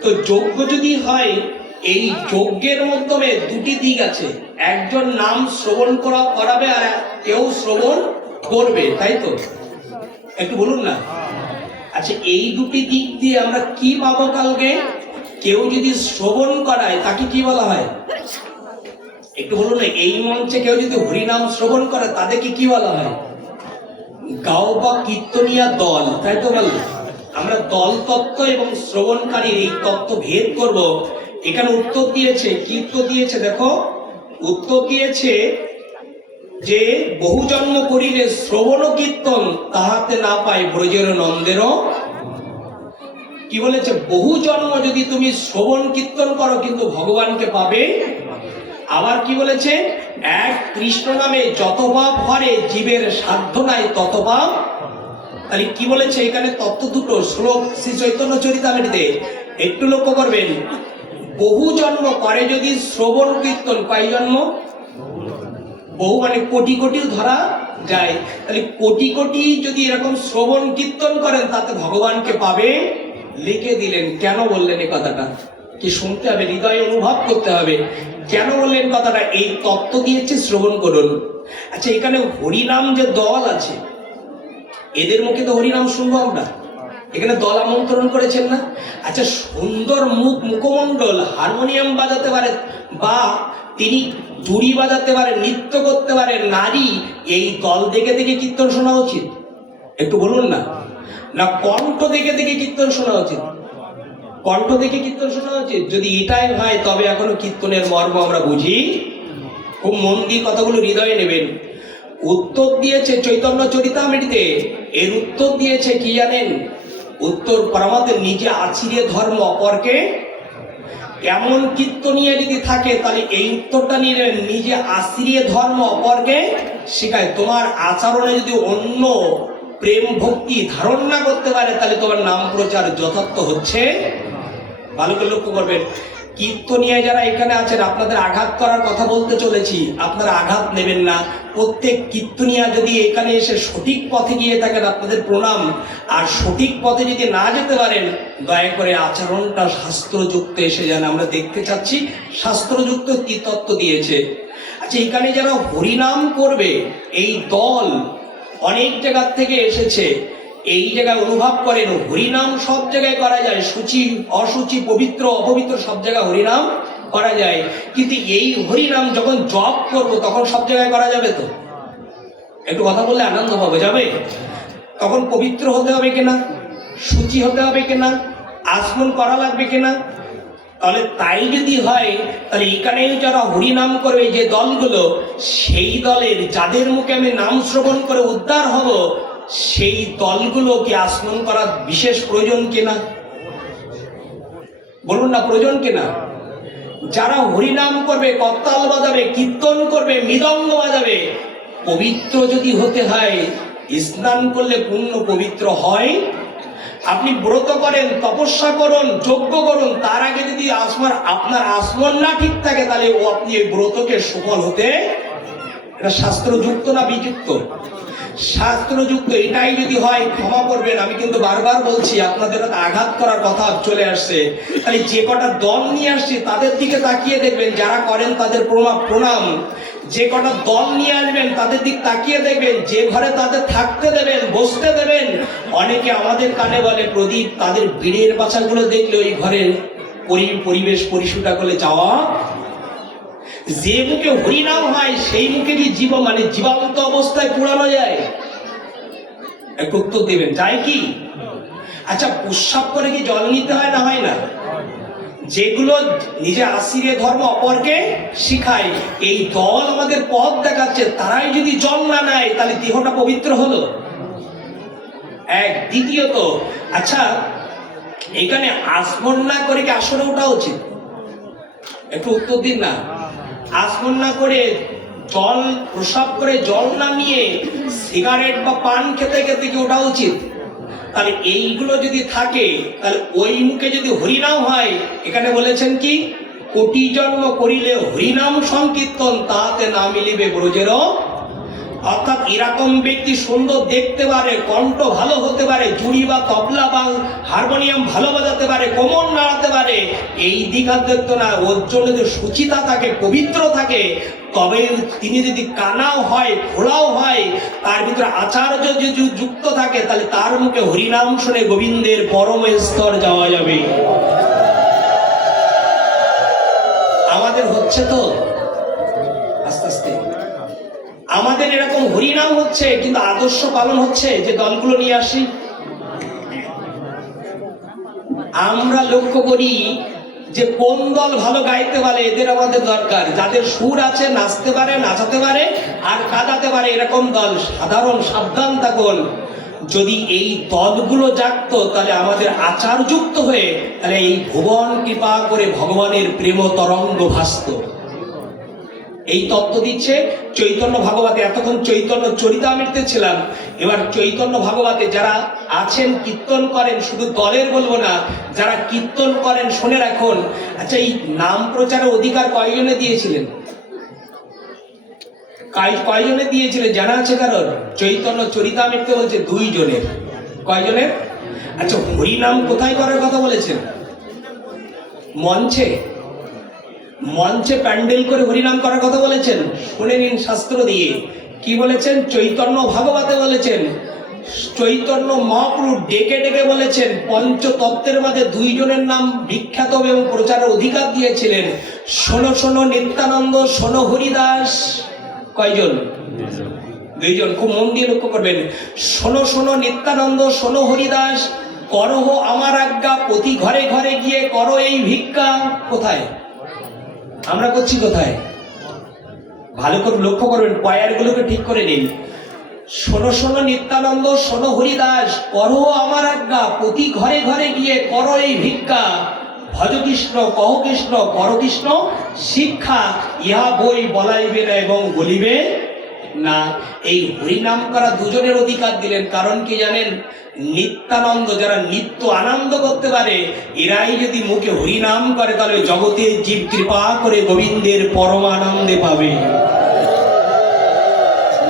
তো যজ্ঞ যদি হয়, এই যজ্ঞের মাধ্যমে দুটি দিক আছে। একজন নাম শ্রবণ করাবে, আর কেউ শ্রবণ করবে, তাই তো? একটু বলুন না। আচ্ছা, এই দুটি দিক দিয়ে আমরা কি পাবো কালকে? কেউ যদি শ্রবণ করায়, তাকে কি বলা হয়? একটু বলুন না। এই মঞ্চে কেউ যদি হরিনাম শ্রবণ করে, তাদেরকে কি বলা হয়? গাও বা কীর্তনিয়া দল, তাই তো? বল, আমরা দল তত্ত্ব এবং শ্রবণকারী এই তত্ত্ব ভেদ করব। এখানে উত্তর দিয়েছে, কি উত্তর দিয়েছে দেখো। উত্তর দিয়েছে যে বহু জন্ম করিলে শ্রবণ কীর্তন, তাহাতে না পায় ব্রজের নন্দেরও। কি বলেছে, বহু জন্ম যদি তুমি শ্রবণ কীর্তন করো কিন্তু ভগবানকে পাবে। আবার কি বলেছে, এক কৃষ্ণ নামে যত পাপ হরে জীবের সাধ্য নাই তত পাপ। তাহলে কি বলেছে এখানে তত্ত্ব দুটো শ্লোক শ্রী চৈতন্য চরিতামৃতে একটু লক্ষ্য করবেন। বহু জন্ম করে যদি শ্রবণ কীর্তন, কয় জন্ম? বহু মানে কোটি কোটিও ধরা যায়। তাহলে কোটি কোটি যদি এরকম শ্রবণ কীর্তন করেন তাতে ভগবানকে পাবে লিখে দিলেন। কেন বললেন এই কথাটা? কি শুনতে হবে, হৃদয়ে অনুভব করতে হবে। কেন বললেন কথাটা? এই তত্ত্ব দিয়েছে, শ্রবণ করুন। আচ্ছা, এখানে হরিনাম যে দল আছে, এদের মুখে তো হরিনাম শুনবো আমরা, এখানে দল আমন্ত্রণ করেছেন না? আচ্ছা, সুন্দর মুখমণ্ডল হারমোনিয়াম বাজাতে পারে, বা তিনি জুড়ি বাজাতে পারে, নৃত্য করতে পারে নারী, এই দল দেখে দেখে কীর্তন শোনা উচিত? একটু বলুন না। না কণ্ঠ দেখে দেখে কীর্তন শোনা উচিত? কণ্ঠ দেখে কীর্তন শোনা উচিত। যদি এটাই হয় তবে এখনো কীর্তনের মর্ম আমরা বুঝি। খুব মন দিয়ে কথাগুলো হৃদয়ে নেবেন। উত্তর দিয়েছে চৈতন্য চরিতামৃতে, এর উত্তর দিয়েছে কি জানেন? উত্তর পরমাত্মা নিজে আছিরিয়ে ধর্ম অপরকে। এমন কীর্তনীয় যদি থাকে তাহলে এই উত্তরটা নিয়ে নেবেন, নিজে আশ্রিয়ে ধর্ম অপরকে শেখায়। তোমার আচরণে যদি অন্য প্রেম ভক্তি ধারণ না করতে পারে তাহলে তোমার নাম প্রচার যথার্থ হচ্ছে। ভালো করে লক্ষ্য করবেন। কীর্তনীয় যারা এখানে আছেন, আপনাদের আঘাত করার কথা বলতে চলেছি, আপনারা আঘাত নেবেন না। প্রত্যেক কীর্তনীয় যদি এখানে এসে সঠিক পথে গিয়ে থাকেন আপনাদের প্রণাম, আর সঠিক পথে যদি না যেতে পারেন দয়া করে আচরণটা শাস্ত্রযুক্ত এসে যান। আমরা দেখতে চাচ্ছি শাস্ত্রযুক্ত কি তত্ত্ব দিয়েছে। আচ্ছা, এখানে যারা হরিনাম করবে, এই দল অনেক জায়গার থেকে এসেছে। এই জায়গায় অনুভব করেন হরিনাম সব জায়গায় করা যায়, সূচি অসুচি পবিত্র অপবিত্র সব জায়গায় হরিনাম করা যায়, কিন্তু এই হরিনাম যখন জপ করব তখন সব জায়গায় করা যাবে তো? একটু কথা বললে আনন্দ পাবে। যাবে? তখন পবিত্র হতে হবে কিনা, সূচি হতে হবে কিনা, আচমন করা লাগবে কিনা? তাহলে তাই যদি হয় তাহলে এখানে যারা হরিনাম করবে যে দলগুলো, সেই দলের যাদের মুখে আমি নাম শ্রবণ করে উদ্ধার হব, সেই দলগুলোকে আচমন করা বিশেষ প্রয়োজন কিনা? বলুন না, প্রয়োজন কিনা? যারা হরিনাম করবে, করতাল বাজাবে, কীর্তন করবে, মৃদঙ্গ বাজাবে, পবিত্র যদি হতে হয়, স্নান করলে পূর্ণ পবিত্র হয়। আপনি ব্রত করেন, তপস্যা করুন, যজ্ঞ করুন, তার আগে যদি আপনার আচমন না ঠিক থাকে তাহলে আপনি এই ব্রতকে সফল হতে, এটা শাস্ত্রযুক্ত না বিযুক্ত? শাস্ত্রযুক্ত। এটাই যদি হয়, ক্ষমা করবেন, আমি কিন্তু বারবার বলছি আপনাদের আঘাত করার কথা চলে আসছে। তাহলে যে কটা দল নিয়ে আসছি তাদের দিকে তাকিয়ে দেখবেন, যারা করেন তাদের প্রণাম। যে কটা দল নিয়ে আসবেন তাদের দিক তাকিয়ে দেখবেন, যে ঘরে তাদের থাকতে দেবেন, বসতে দেবেন। অনেকে আমাদের কানে বলে, প্রদীপ তাদের বিড়ের বাচ্চাগুলো দেখলে ওই ঘরের পরিবেশ পরিশুটা করলে যাওয়া। যে মুখে হরিনাম হয় সেই মুখে কি জীবান্ত অবস্থায় পুরানো যায়? একটু উত্তর দেবেন, যায় কি? আচ্ছা, প্রস্রাব করে কি জল নিতে হয় না হয় না? যেগুলো নিজে আশ্রিয়ে ধর্ম অপরকে শিখায়, এই দল আমাদের পথ দেখাচ্ছে, তারাই যদি জল না নেয় তাহলে দেহটা পবিত্র হলো? এক। দ্বিতীয়ত, আচ্ছা এখানে আচমন না করে কি আসরে ওঠা উচিত? একটু উত্তর দিন না। আচমন না করে, জল প্রসাব করে জল না নিয়ে সিগারেট বা পান খেতে খেতে কি ওঠা উচিত? তাহলে এইগুলো যদি থাকে তাহলে ওই মুখে যদি হরিনাম হয়, এখানে বলেছেন কি, কোটি জন্ম করিলে হরিনাম সংকীর্তন তাহাতে না মিলিবে ব্রজেরও। অর্থাৎ এরকম ব্যক্তি সুন্দর দেখতে পারে, কণ্ঠ ভালো হতে পারে, জুড়ি বা তবলা বা হারমোনিয়াম ভালো বাজাতে পারে, কোমর নাড়াতে পারে, এই দিঘার দেখতো না। ওর জন্য যদি সুচিতা থাকে, পবিত্র থাকে, তবে তিনি যদি কানাও হয়, খোলাও হয়, তার ভিতরে আচার্য যদি যুক্ত থাকে, তাহলে তার মুখে হরিনাম শুনে গোবিন্দের পরম স্তর যাওয়া যাবে। আমাদের হচ্ছে তো আস্তে আস্তে, আমাদের এরকম হরিনাম হচ্ছে কিন্তু আদর্শ পালন হচ্ছে যে দলগুলো নিয়ে আসি। আমরা লক্ষ্য করি যে কোন দল ভালো গাইতে পারে, এদের আমাদের দরকার। যাদের সুর আছে, নাচতে পারে, নাচাতে পারে আর কাঁদাতে পারে, এরকম দল। সাধারণ সাবধান থাকুন, যদি এই তদগুলো জাগতো তাহলে আমাদের আচারযুক্ত হয়ে তাহলে এই ভুবন কৃপা করে ভগবানের প্রেম তরঙ্গ ভাসত। এই তত্ত্ব দিচ্ছে চৈতন্য ভাগবতে। এতক্ষণ চৈতন্য চরিতামৃতে ছিলাম, এবার চৈতন্য ভাগবতে যারা আছেন কীর্তন করেন, শুধু দলের বলবো না, যারা কীর্তন করেন শুনে রাখুন। আচ্ছা, এই নাম প্রচারের অধিকার কয়জনে দিয়েছিলেন? কয়জনে দিয়েছিলেন জানা আছে কারণ? চৈতন্য চরিতামৃতে বলছে 2 জনের। কয়জনের? আচ্ছা, হরিনাম কোথায় করার কথা বলেছেন? মঞ্চে। মঞ্চে প্যান্ডেল করে হরিনাম করার কথা বলেছেন। শুনে নিন শাস্ত্র দিয়ে কি বলেছেন। চৈতন্য ভাগবতে বলেছেন, চৈতন্য মহাপ্রভু ডেকে ডেকে বলেছেন, পঞ্চতত্ত্বের মধ্যে 2 জনের নাম বিখ্যাত এবং প্রচারের অধিকার দিয়েছিলেন। শোনো শোনো নিত্যানন্দ, শোনো হরিদাস। কয়জন? 2 জন। খুব মন দিয়ে লক্ষ্য করবেন। শোনো শোনো নিত্যানন্দ, শোনো হরিদাস, করহ আমার আজ্ঞা, প্রতি ঘরে ঘরে গিয়ে করো এই ভিক্ষা। কোথায়? আমরা করছি কোথায়? ভালো করে লক্ষ্য করবেন, পয়ারগুলোকে ঠিক করে নিন। শোনো শোনো নিত্যানন্দ, শোনো হরিদাস, করো আমার আজ্ঞা, প্রতি ঘরে ঘরে গিয়ে করো এই ভিক্ষা। ভজ কৃষ্ণ, কহ কৃষ্ণ, কর কৃষ্ণ শিক্ষা, ইহা বই বলাইবে না এবং বলিবে না। এই হরিনাম করা 2 জনের অধিকার দিলেন। কারণ কি জানেন? নিত্যানন্দ, যারা নিত্য আনন্দ করতে পারে, এরাই যদি মুখে হরিনাম করে তাহলে জগতের জীব কৃপা করে গোবিন্দের পরমানন্দে পাবে।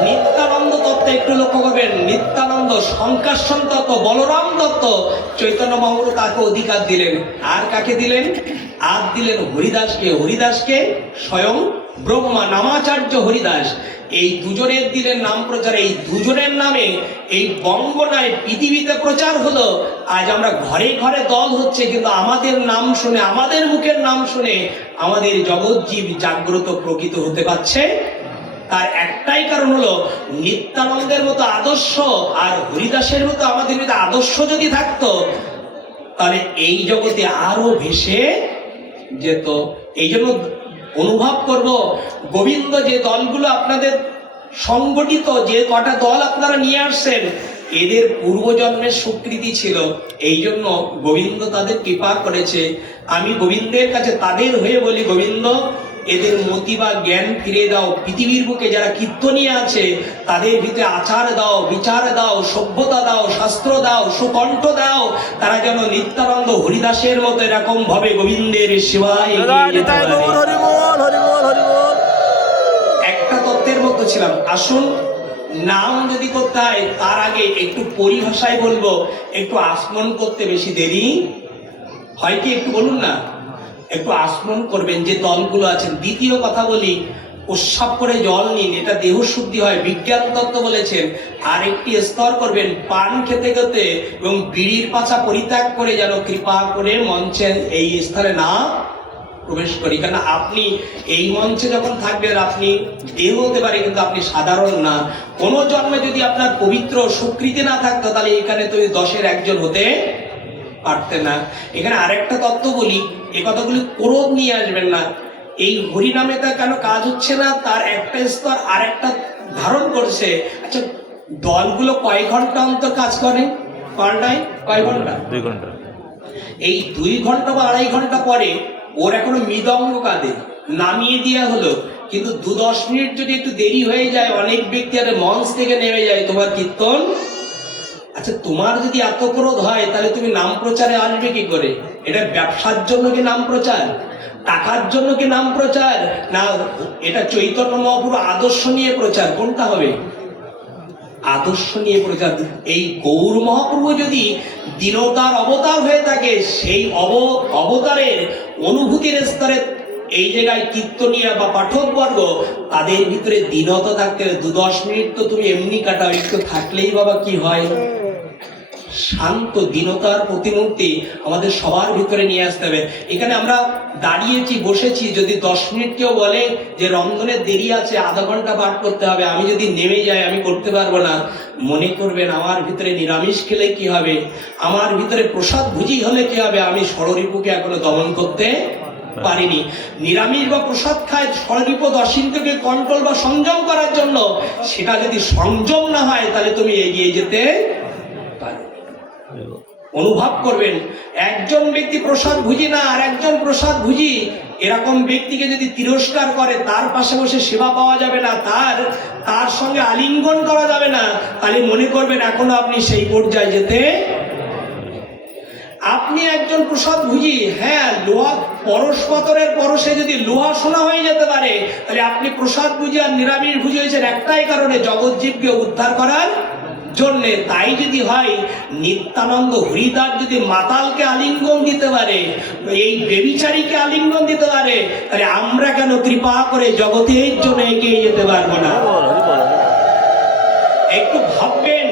নিত্যানন্দ তত্ত্ব একটু লক্ষ্য করবেন। নিত্যানন্দ, শঙ্কর্ষণ তত্ত্ব, বলরাম তত্ত্ব চৈতন্য মহাপ্রভু কাকে অধিকার দিলেন? আর কাকে দিলেন? আর দিলেন হরিদাসকে। হরিদাসকে স্বয়ং ব্রহ্মা, নামাচার্য হরিদাস। এই 2 জনের দিলেন নাম প্রচার। এই 2 জনের নামে এই বঙ্গনায় পৃথিবীতে প্রচার হলো। আজ আমরা ঘরে ঘরে দল হচ্ছে, কিন্তু আমাদের নাম শুনে, আমাদের মুখের নাম শুনে আমাদের জগৎ জীব জাগ্রত প্রকৃত হতে পারছে। তার একটাই কারণ হলো নিত্যানন্দের মতো আদর্শ আর হরিদাসের মতো আমাদের মধ্যে আদর্শ যদি থাকতো তাহলে এই জগতে আরো ভেসে যেত। এই জন্য অনুভব করব, গোবিন্দ যে দলগুলো আপনাদের সংগঠিত, যে কটা দল আপনারা নিয়ে আসছেন, এদের পূর্বজন্মের স্বীকৃতি ছিল। এই জন্য গোবিন্দ তাদের কৃপা করেছে। আমি গোবিন্দের কাছে তাদের হয়ে বলি, গোবিন্দ এদের মতি বা জ্ঞান ফিরে দাও। পৃথিবীর বুকে যারা কীর্তনীয় আছে তাদের ভিতরে আচার দাও, বিচার দাও, সভ্যতা দাও, শাস্ত্র দাও, সুকণ্ঠ দাও। তারা যেন নিত্যানন্দ হরিদাসের মতো এরকম ভাবে গোবিন্দের সেবায় এগিয়ে যেতে পারে। একটা তত্ত্বের মতো ছিলাম। আসুন, নাম যদি করতে হয় তার আগে একটু পরিভাষায় বলবো। একটু আসমন করতে বেশি দেরি হয় কি? একটু বলুন না। একটু আসমন করবেন যে দলগুলো আছেন। দ্বিতীয় কথা বলি, প্রস্রাব করে জল নিন, এটা দেহ শুদ্ধি হয়, বিজ্ঞান তত্ত্ব বলেছেন। আর একটি স্তর করবেন, পান খেতে খেতে এবং বিড়ির পাছা পরিত্যাগ করে যেন কৃপা করে মঞ্চের এই স্থানে না প্রবেশ করি। কারণ আপনি এই মঞ্চে যখন থাকবেন, আপনি দেহ হতে পারে কিন্তু আপনি সাধারণ না। কোন জন্মে যদি আপনার পবিত্র স্বীকৃতি না থাকতো তাহলে এখানে তুমি 10-এর 1 জন হতে পারতে না। এখানে আরেকটা তত্ত্ব বলি, এই কথাগুলি ক্রোধ নিয়ে আসবেন না। এই হরিনামে তা কেন কাজ হচ্ছে না, তার একটা স্তর আর একটা ধারণ করছে। আচ্ছা, দলগুলো কয় ঘন্টা অন্তর কাজ করে? পাল্টায় কয় ঘন্টা? 2 ঘন্টা। এই 2 ঘন্টা বা 2.5 ঘন্টা পরে ওর এখনো মৃদঙ্গ কাঁদে, নামিয়ে দেওয়া হলো, কিন্তু 2-10 মিনিট যদি একটু দেরি হয়ে যায়, অনেক ব্যক্তি আর মঞ্চ থেকে নেমে যায়, তোমার কীর্তন। আচ্ছা, তোমার যদি এত ক্রোধ হয় তাহলে তুমি নাম প্রচারে আসবে কি করে? এটা ব্যবসার জন্য কি নাম প্রচার? টাকার জন্য কি নাম প্রচার? না এটা চৈতন্য মহাপ্রভু আদর্শ নিয়ে প্রচার? কোনটা হবে? আদর্শ নিয়ে প্রচার। এই গৌর মহাপ্রভু যদি দীনতার অবতার হয়ে থাকে, সেই অবতারের অনুভূতির স্তরে এই জায়গায় কীর্তনীয় বা পাঠক বর্গ তাদের ভিতরে দীনতা থাকতে 2-10 মিনিট তো তুমি এমনি কাটাও, একটু থাকলেই বাবা কি হয়। শান্ত দীনতার প্রতিমূর্তি আমাদের সবার ভিতরে নিয়ে আসতে হবে। এখানে আমরা দাঁড়িয়েছি, বসেছি, যদি 10 মিনিট কেউ বলে যে রন্ধনের দেরি আছে, আধা ঘন্টা পাঠ করতে হবে, আমি যদি নেমে যাই আমি করতে পারবো না, মনে করবেন আমার ভিতরে নিরামিষ খেলে কি হবে, আমার ভিতরে প্রসাদ ভুজি হলে কি হবে, আমি ষড়রিপুকে এখনো দমন করতে পারিনি। নিরামিষ বা প্রসাদ খায় ষড়রিপ দর্শনকে কন্ট্রোল বা সংযম করার জন্য, সেটা যদি সংযম না হয় তাহলে তুমি এগিয়ে যেতে অনুভব করবেন, একজন ব্যক্তি প্রসাদ ভুজি না আর একজন প্রসাদ ভুজি, এরকম ব্যক্তিকে যদি তিরস্কার করে তার পাশে বসে সেবা পাওয়া যাবে না, তার সঙ্গে আলিঙ্গন করা যাবে না, তাহলে মনে করবেন এখনো আপনি সেই পর্যায়ে যেতে। আপনি একজন প্রসাদ ভুজি, হ্যাঁ, লোহা পরশপতরের পরশে যদি লোহা সোনা হয়ে যেতে পারে, তাহলে আপনি প্রসাদ ভুজি আর নিরামিষ ভুজি হয়েছেন একটাই কারণে, জগৎ জীবকে উদ্ধার করার জন্য। তাই যদি হয়, নিত্যানন্দ হরিদাস যদি মাতালকে আলিঙ্গন দিতে পারে, এই বেবিচারীকে আলিঙ্গন দিতে পারে, তাহলে আমরা কেন কৃপা করে জগতের জন্য এগিয়ে যেতে পারবো না? একটু ভাববেন,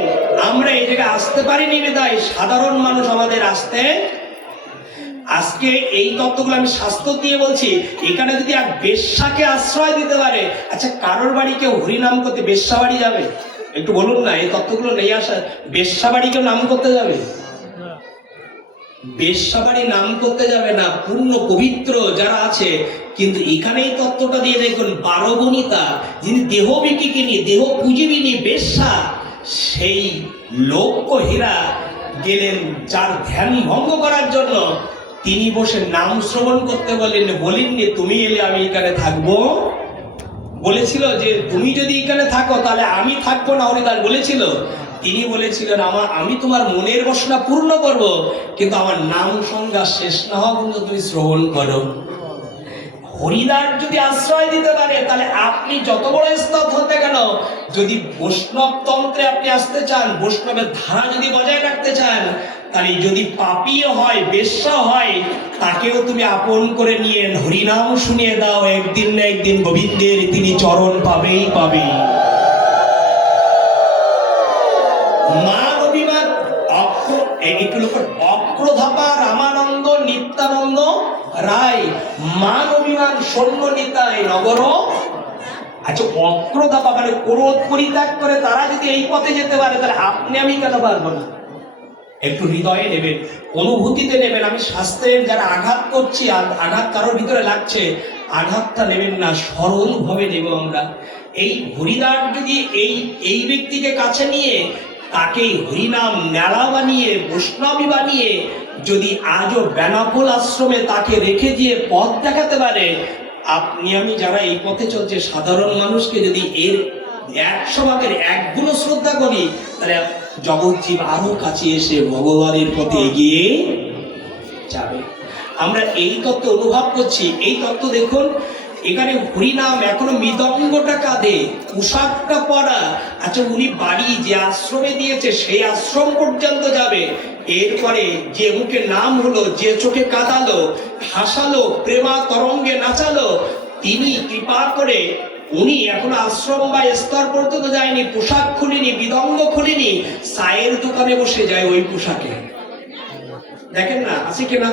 আমরা এই জায়গায় আসতে পারিনি বিদায় সাধারণ মানুষ আমাদের আসতে। আজকে এই তত্ত্বগুলো আমি শাস্ত্র দিয়ে বলছি, এখানে যদি এক বেশ্যাকে আশ্রয় দিতে পারে, আচ্ছা কারোর বাড়ি কেউ হরিনাম করতে বেশ্যা বাড়ি যাবে? একটু বলুন না, এই তত্ত্বগুলো নেই আসা, বেশ্যা বাড়ি কেউ নাম করতে যাবে? বেশ্যা বাড়ি নাম করতে যাবে না, পূর্ণ পবিত্র যারা আছে। কিন্তু এখানেই তত্ত্বটা দিয়ে দেখুন, বারবনিতা যিনি দেহ বিকিনি, দেহ পুজিবিনী বেশ্যা, সেই লৌহ হীরা গেলেন যার ধ্যান ভঙ্গ করার জন্য, তিনি বসে নাম শ্রবণ করতে বলেননি তুমি এলে আমি এখানে থাকবো। বলেছিল যে তুমি যদি এখানে থাকো তাহলে আমি থাকবো না, হরিদাস বলেছিল। তিনি বলেছিলেন আমি তোমার মনের বাসনা পূর্ণ করব, কিন্তু আমার নাম সংজ্ঞা শেষ না হওয়া পর্যন্ত তুমি শ্রবণ করো। হরিদাস যদি আশ্রয় দিতে পারে, তাহলে আপনি যত বড় স্তব হতে কেন, যদি বৈষ্ণব তন্ত্রে আপনি আসতে চান, বৈষ্ণবের ধারা যদি বজায় রাখতে চান, তাহলে যদি পাপীও হয়, বেশ্যা হয়, তাকেও তুমি আপন করে নিয়ে হরিনাম শুনিয়ে দাও, একদিন না একদিন গোবিন্দের তিনি চরণ পাবেই পাবে। মান অভিমান অক্রধাপা রামানন্দ নিত্যানন্দ রায়, মান অভিমান সৈন্য নিতাই নগর। আচ্ছা, অক্রধাপা মানে ক্রোধ পরিত্যাগ করে তারা যদি এই পথে যেতে পারে, তাহলে আপনি আমি কেন পারবো না? একটু হৃদয়ে নেবেন, অনুভূতিতে নেবেন। আমি শাস্ত্রের যারা আঘাত করছি, আঘাত কারোর ভিতরে লাগছে, আঘাতটা নেবেন না, সরল ভাবে নেব আমরা। এই হরিদাস যদি এই ব্যক্তিকে কাছে নিয়ে তাকে হরিনাম নেলা বানিয়ে, বৈষ্ণবী বানিয়ে, যদি আজও বেনাপোল আশ্রমে তাকে রেখে দিয়ে পথ দেখাতে পারে, আপনি আমি যারা এই পথে চলছে সাধারণ মানুষকে যদি এর 100 ভাগের 1 গুণ শ্রদ্ধা করি, তাহলে জগৎ জীব আরো কাছে এসে ভগবানের পথে এগিয়ে যাবে। আমরা এই তত্ত্ব অনুভব করছি। এই তত্ত্ব দেখুন, এখানে হরিনাম, এখনো মৃদঙ্গটা কাঁধে, পোশাকটা পরা। আচ্ছা, উনি বাড়ি যে আশ্রমে দিয়েছে সেই আশ্রম পর্যন্ত যাবে। এরপরে যে মুখে নাম হলো, যে চোখে কাঁদালো, হাসালো, প্রেমা তরঙ্গে নাচালো, তিনি কৃপা করে, উনি এখন আশ্রম বা স্তর পর্যন্ত যায়নি, পোশাক খুলিনি, মৃদঙ্গ খুলিনি, চায়ের দোকানে বসে যায় ওই পোশাকে। দেখেন না, আছে কিনা?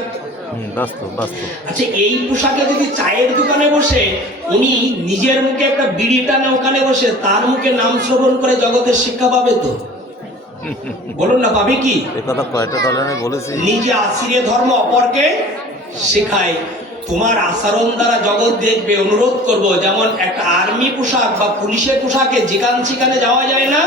আচ্ছা, এই পোশাকে যদি চায়ের দোকানে বসে, উনি নিজের মুখে একটা বিড়ি টানে ওখানে বসে, তার মুখে নাম শ্রবণ করে জগতের শিক্ষা পাবে তো? বলুন না, পাবে কি? নিজে আশ্রিয়ে ধর্ম অপরকে শেখায়। তোমার আচরণ দ্বারা জগৎ দেখবে। অনুরোধ করব, যেমন একটা আর্মি পোশাক বা পুলিশের পোশাকে যেখানে সেখানে যাওয়া যায় না,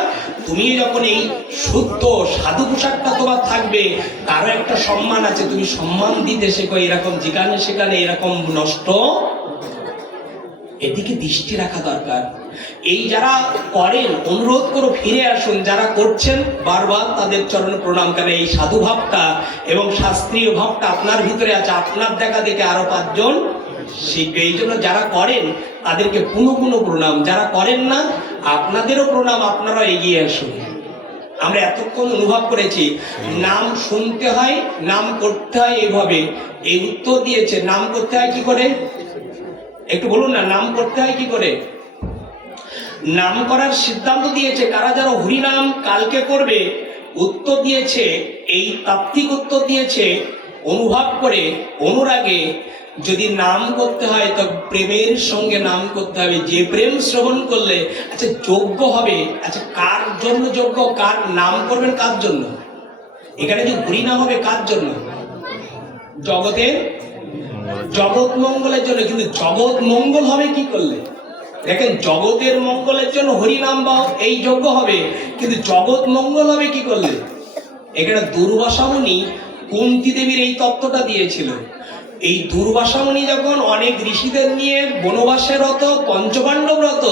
তুমি যখন এই শুদ্ধ সাধু পোশাকটা তোমার থাকবে, তারও একটা সম্মান আছে, তুমি সম্মান দিতে শেখো। এরকম যেখানে সেখানে এরকম নষ্ট, এদিকে দৃষ্টি রাখা দরকার। এই যারা করেন, অনুরোধ করো ফিরে আসুন। যারা করছেন বারবার তাদের চরণে প্রণাম। কেন এই সাধু ভাবটা এবং শাস্ত্রীয় ভাবটা আপনার ভিতরে আছে, আপনার দেখা দেখে আরো 5 জন শিখবে। এই জন্য যারা করেন তাদেরকে পুনঃ পুনঃ প্রণাম, যারা করেন না আপনাদেরও প্রণাম, আপনারা এগিয়ে আসুন। আমরা এতক্ষণ অনুভব করেছি, নাম শুনতে হয়, নাম করতে হয় এইভাবে। এই উত্তর দিয়েছে, নাম করতে হয় কি করে? একটু বলুন না, নাম করতে হয় কি করে? নাম করার সিদ্ধান্ত দিয়েছে কারা? যারা হরিনাম কালকে করবে। উত্তর দিয়েছে, এই তাত্ত্বিক উত্তর দিয়েছে, অনুভব করে, অনুরাগে যদি নাম করতে হয় তো প্রেমের সঙ্গে নাম করতে হবে। যে প্রেম শ্রবণ করলে আচ্ছা যোগ্য হবে। আচ্ছা, কার জন্য যোগ্য? কার নাম করবেন কার জন্য? এখানে যে হরিনাম হবে কার জন্য? জগতের, জগৎ মঙ্গলের জন্য। কিন্তু জগৎ মঙ্গল হবে কি করলে? দেখেন, জগতের মঙ্গলের জন্য হরিনাম বা এই যজ্ঞ হবে, কিন্তু জগৎ মঙ্গল হবে কি করলে? এখানে দুর্বাসা মুনি কুন্তী দেবীর এই তত্ত্বটা দিয়েছিল। এই দুর্বাসা মুনি যখন অনেক ঋষিদের নিয়ে বনবাসে রত, পঞ্চপাণ্ডব রত,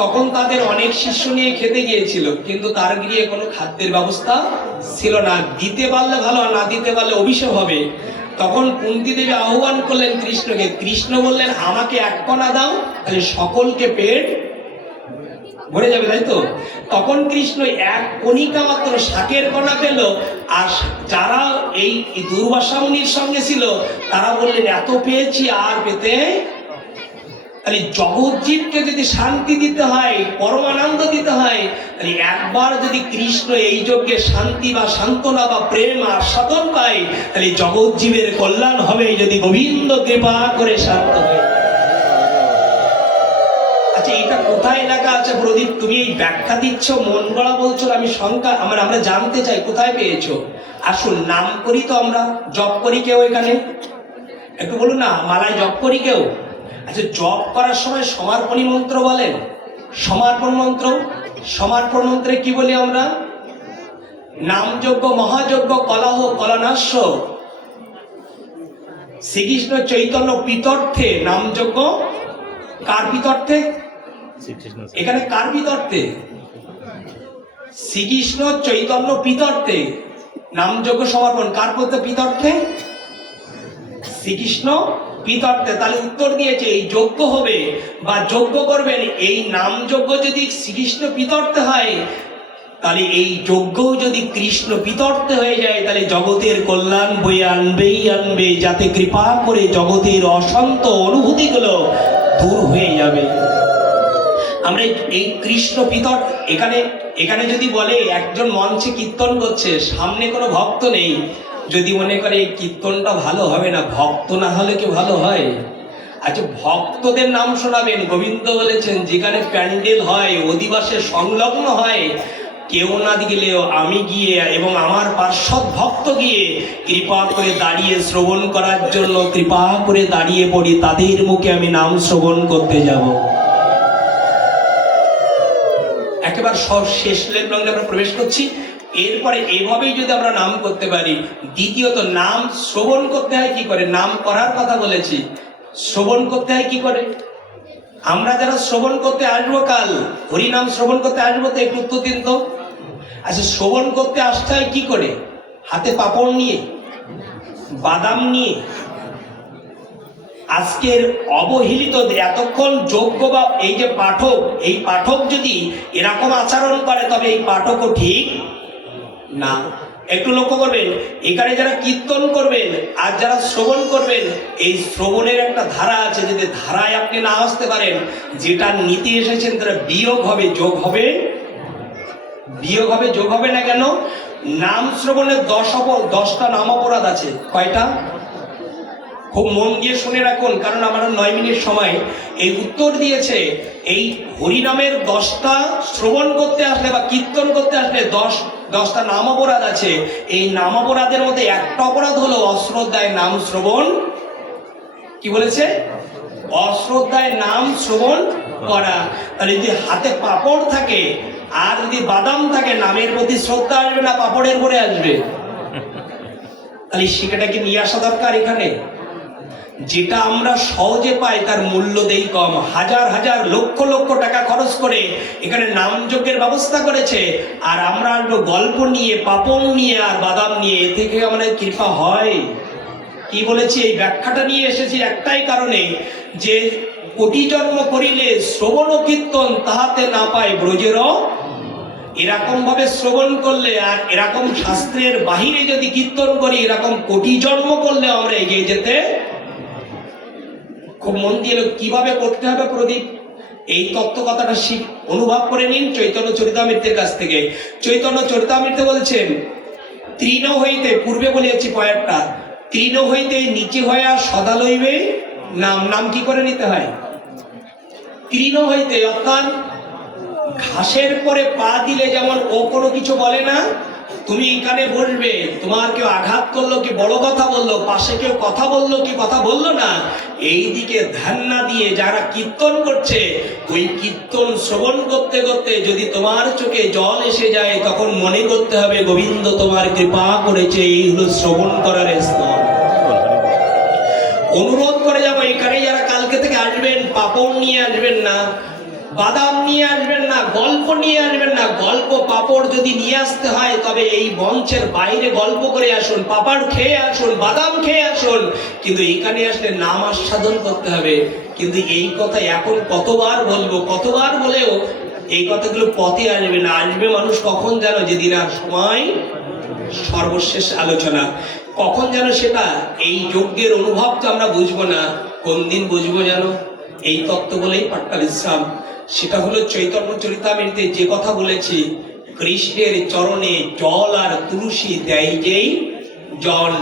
তখন তাদের অনেক শিষ্য নিয়ে খেতে গিয়েছিল, কিন্তু তার গৃহে কোনো খাদ্যের ব্যবস্থা ছিল না। দিতে পারলে ভালো, না দিতে পারলে অভিশাপ হবে। তখন কুন্তী দেবী আহ্বান করলেন কৃষ্ণকে। কৃষ্ণ বললেন, আমাকে এক কণা দাও, তাহলে সকলকে পেট ভরে যাবে, তাই তো? তখন কৃষ্ণ এক কণিকা মাত্র শাকের কণা পেল। আর যারা এই দুর্বাসা মুনির সঙ্গে ছিল তারা বললেন, এত পেয়েছি আর পেতে। তাহলে জগৎজীবকে যদি শান্তি দিতে হয়, পরমানন্দ দিতে হয়, তাহলে একবার যদি কৃষ্ণ এই যজ্ঞে শান্তি বা সান্ত্বনা বা প্রেম আর সাধন পায়, তাহলে জগৎজীবের কল্যাণ হবে, যদি গোবিন্দ কৃপা করে শান্ত হয়। আচ্ছা, এটা কোথায় লেখা আছে প্রদীপ? তুমি এই ব্যাখ্যা দিচ্ছ, মন গড়া বলছো, আমি শঙ্কা, আমরা জানতে চাই কোথায় পেয়েছো। আসুন, নাম করি তো আমরা, জপ করি কেউ এখানে? একটু বলুন না, মালায় জপ করি কেউ? আচ্ছা, জপ করার সময় সমার্পণী মন্ত্র বলেন। সমার্পণ মন্ত্র, সমার্পণ মন্ত্রে কি বলি আমরা? নামযজ্ঞ মহাযজ্ঞ কলহ কলনাশ্য শ্রীকৃষ্ণ চৈতন্য পিতর্থে। নামযজ্ঞ কার পিতর্থে? এখানে কার পিতর্থে? শ্রীকৃষ্ণ চৈতন্য পিতর্থে। নামযজ্ঞ সমর্পণ কার করতে? পিতর্থে, শ্রীকৃষ্ণ পিতর্থে। তাহলে উত্তর দিয়েছে, এই যজ্ঞ হবে বা যজ্ঞ করবেন, এই নাম যজ্ঞ যদি শ্রীকৃষ্ণ পিতর্থে হয়, তাহলে এই যজ্ঞও যদি কৃষ্ণ পিতর্থে হয়ে যায়, তাহলে জগতের কল্যাণ বয়ে আনবেই আনবে, যাতে কৃপা করে জগতের অশান্ত অনুভূতিগুলো দূর হয়ে যাবে। আমরা এই কৃষ্ণ পিতর, এখানে যদি বলে একজন মঞ্চে কীর্তন করছে, সামনে কোনো ভক্ত নেই, যদি মনে করে এই কীর্তনটা ভালো হবে না, ভক্ত না হলে কি ভালো হয়? আচ্ছা, ভক্তদের নাম শোনাবেন। গোবিন্দ বলেছেন, যেখানে প্যান্ডেল হয়, অধিবাসে সংলগ্ন হয়, কেউ না গেলেও আমি গিয়ে এবং আমার পার্শ্বদ ভক্ত গিয়ে কৃপা করে দাঁড়িয়ে শ্রবণ করার জন্য কৃপা করে দাঁড়িয়ে পড়ি, তাদের মুখে আমি নাম শ্রবণ করতে যাব। একেবারে শেষ লগ্নে আমরা প্রবেশ করছি। এরপরে এভাবেই যদি আমরা নাম করতে পারি। দ্বিতীয়ত, নাম শ্রবণ করতে হয় কি করে? নাম করার কথা বলেছি, শ্রবণ করতে হয় কি করে? আমরা যারা শ্রবণ করতে আসবো, কাল হরিনাম শ্রবণ করতে আসবো, তো একটু উত্তর দিন তো। আচ্ছা, শ্রবণ করতে আসতে হয় কি করে? হাতে পাপড় নিয়ে, বাদাম নিয়ে। আজকের অবহেলিত এতক্ষণ যোগ্য বা এই যে পাঠক, এই পাঠক যদি এরকম আচরণ করে, তবে এই পাঠকও ঠিক না। একটু লক্ষ্য করবেন, এখানে যারা কীর্তন করবেন আর যারা শ্রবণ করবেন, এই শ্রবণের একটা ধারা আছে। যদি ধারায় আপনি না আসতে পারেন, যেটা নিতে এসেছেন, তারা বিয়োগ হবে, যোগ হবে। বিয়োগ হবে, যোগ হবে না কেন? নাম শ্রবণের 10টা নাম অপরাধ আছে। কয়টা? খুব মন দিয়ে শুনে রাখুন, কারণ আমার 9 মিনিট সময়। এই উত্তর দিয়েছে, এই হরিনামের 10টা শ্রবণ করতে আসলে বা কীর্তন করতে আসলে 10টা নাম অপরাধ আছে। এই নাম অপরাধের মধ্যে একটা অপরাধ হলো অশ্রদ্ধায় নাম শ্রবণ। কি বলেছে? অশ্রদ্ধায় নাম শ্রবণ করা। তাহলে যদি হাতে পাপড় থাকে আর যদি বাদাম থাকে, নামের প্রতি শ্রদ্ধা আসবে না পাপড়ের পরে আসবে? তাহলে সেটাকে নিয়ে আসা দরকার। এখানে যেটা আমরা সহজে পাই তার মূল্য দেই কম। হাজার হাজার লক্ষ লক্ষ টাকা খরচ করে এখানে নামযজ্ঞের ব্যবস্থা করেছে, আর আমরা গল্প নিয়ে, পাপন নিয়ে আর বাদাম নিয়ে, এ থেকে আমাদের কৃপা হয়? কি বলেছি? এই ব্যাখ্যাটা নিয়ে এসেছি একটাই কারণে, যে কোটি জন্ম করিলে শ্রবণ ও কীর্তন তাহাতে না পায় ব্রজেরও। এরকম ভাবে শ্রবণ করলে আর এরকম শাস্ত্রের বাহিরে যদি কীর্তন করি, এরকম কোটি জন্ম করলে আমরা এগিয়ে যেতে। খুব মন দিয়ে কিভাবে করতে হবে প্রদীপ, এই তত্ত্ব কথাটা অনুভব করে নিন চৈতন্য চরিতামৃতের কাছ থেকে। চৈতন্য চরিতামৃতে বলছেন, তৃণ হইতে, পূর্বে বলিয়েছি পয়েরটা, তৃণ হইতে নিচে হইয়া সদা লইবে নাম। নাম কি করে নিতে হয়? তৃণ হইতে, অর্থাৎ ঘাসের পরে পা দিলে যেমন ও কোনো কিছু বলে না, তুমি এখানে বসবে, তোমার কেউ আঘাত করলো কি বড় কথা বললো, পাশে কেউ কথা বললো কি কথা বললো না, এই দিকে ধ্যান না দিয়ে যারা কীর্তন করছে, ওই কীর্তন শ্রবণ করতে করতে যদি তোমার চোখে জল এসে যায়, তখন মনে করতে হবে গোবিন্দ তোমার কৃপা করেছে। এই হলো শ্রবণ করার স্তর। অনুরোধ করে যাবো, এখানে যারা কালকে থেকে আসবেন, পাপড় নিয়ে আসবেন না, বাদাম নিয়ে আসবেন না, গল্প নিয়ে আসবেন না। গল্প পাপড় যদি নিয়ে আসতে হয়, তবে এই মঞ্চের বাইরে গল্প করে আসুন, পাপড় খেয়ে আসুন, বাদাম খেয়ে আসুন, কিন্তু এখানে আসলে নাম আস্বাদন করতে হবে। কিন্তু এই কথা এখন কতবার বলবো, কতবার বলেও এই কথাগুলো পথে আসবে না। আসবে মানুষ কখন জানো? যেদিন আর সময় সর্বশেষ আলোচনা কখন যেন, সেটা এই যজ্ঞের অনুভব তো আমরা বুঝবো না। কোন দিন বুঝবো জানো? এই তত্ত্ব বলেই পাট্টা বিশ্রাম। সেটা হলো চৈতন্য চরিতামৃতে যে কথা বলেছি, কৃষ্ণের চরণে জল আর তুলসী দেয় যেই জল,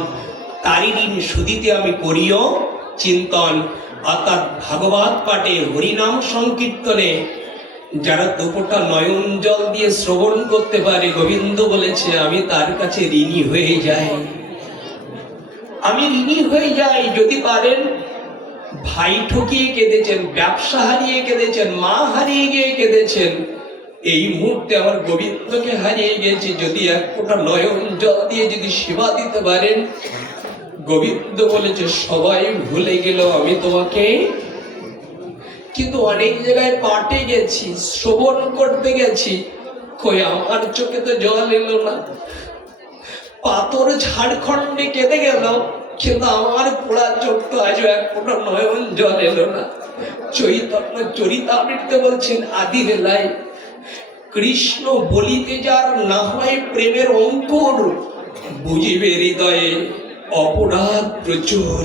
তারি ঋণ শুধিতে আমি করিও চিন্তন। অর্থাৎ ভাগবত পাঠে, হরিনাম সংকীর্তনে যারা দুপোটা নয়ন জল দিয়ে শ্রবণ করতে পারে, গোবিন্দ বলেছে আমি তার কাছে ঋণী হয়ে যাই, আমি ঋণী হয়ে যাই। যদি পারেন, ভাই ঠকিয়ে কেঁদেছেন, ব্যবসা হারিয়ে কেঁদেছেন, মা হারিয়ে গিয়ে কেঁদেছেন, এই মুহূর্তে আমার গোবিন্দকে হারিয়ে গেছে, যদি এক ফোঁটা নয়ন জল দিয়ে যদি সেবা দিতে পারেন, গোবিন্দ বলেছে সবাই ভুলে গেল আমি তোমাকে। কিন্তু অনেক জায়গায় পাঠে গেছি, শ্রবণ করতে গেছি, কই আমার চোখে তো জল এলো না। পাথর ঝাড়খণ্ডে কেঁদে গেল, কিন্তু আমার পোড়া চোখ তো আজও এক ফোঁটা নয়ন জল এলো না। চৈতন্য চরিতামৃতে বলছেন আদি বেলায়, কৃষ্ণ বলিতে যার না হয় প্রেমের অঙ্কুর, বুঝিবে হৃদয়ে অপরাধ প্রচুর।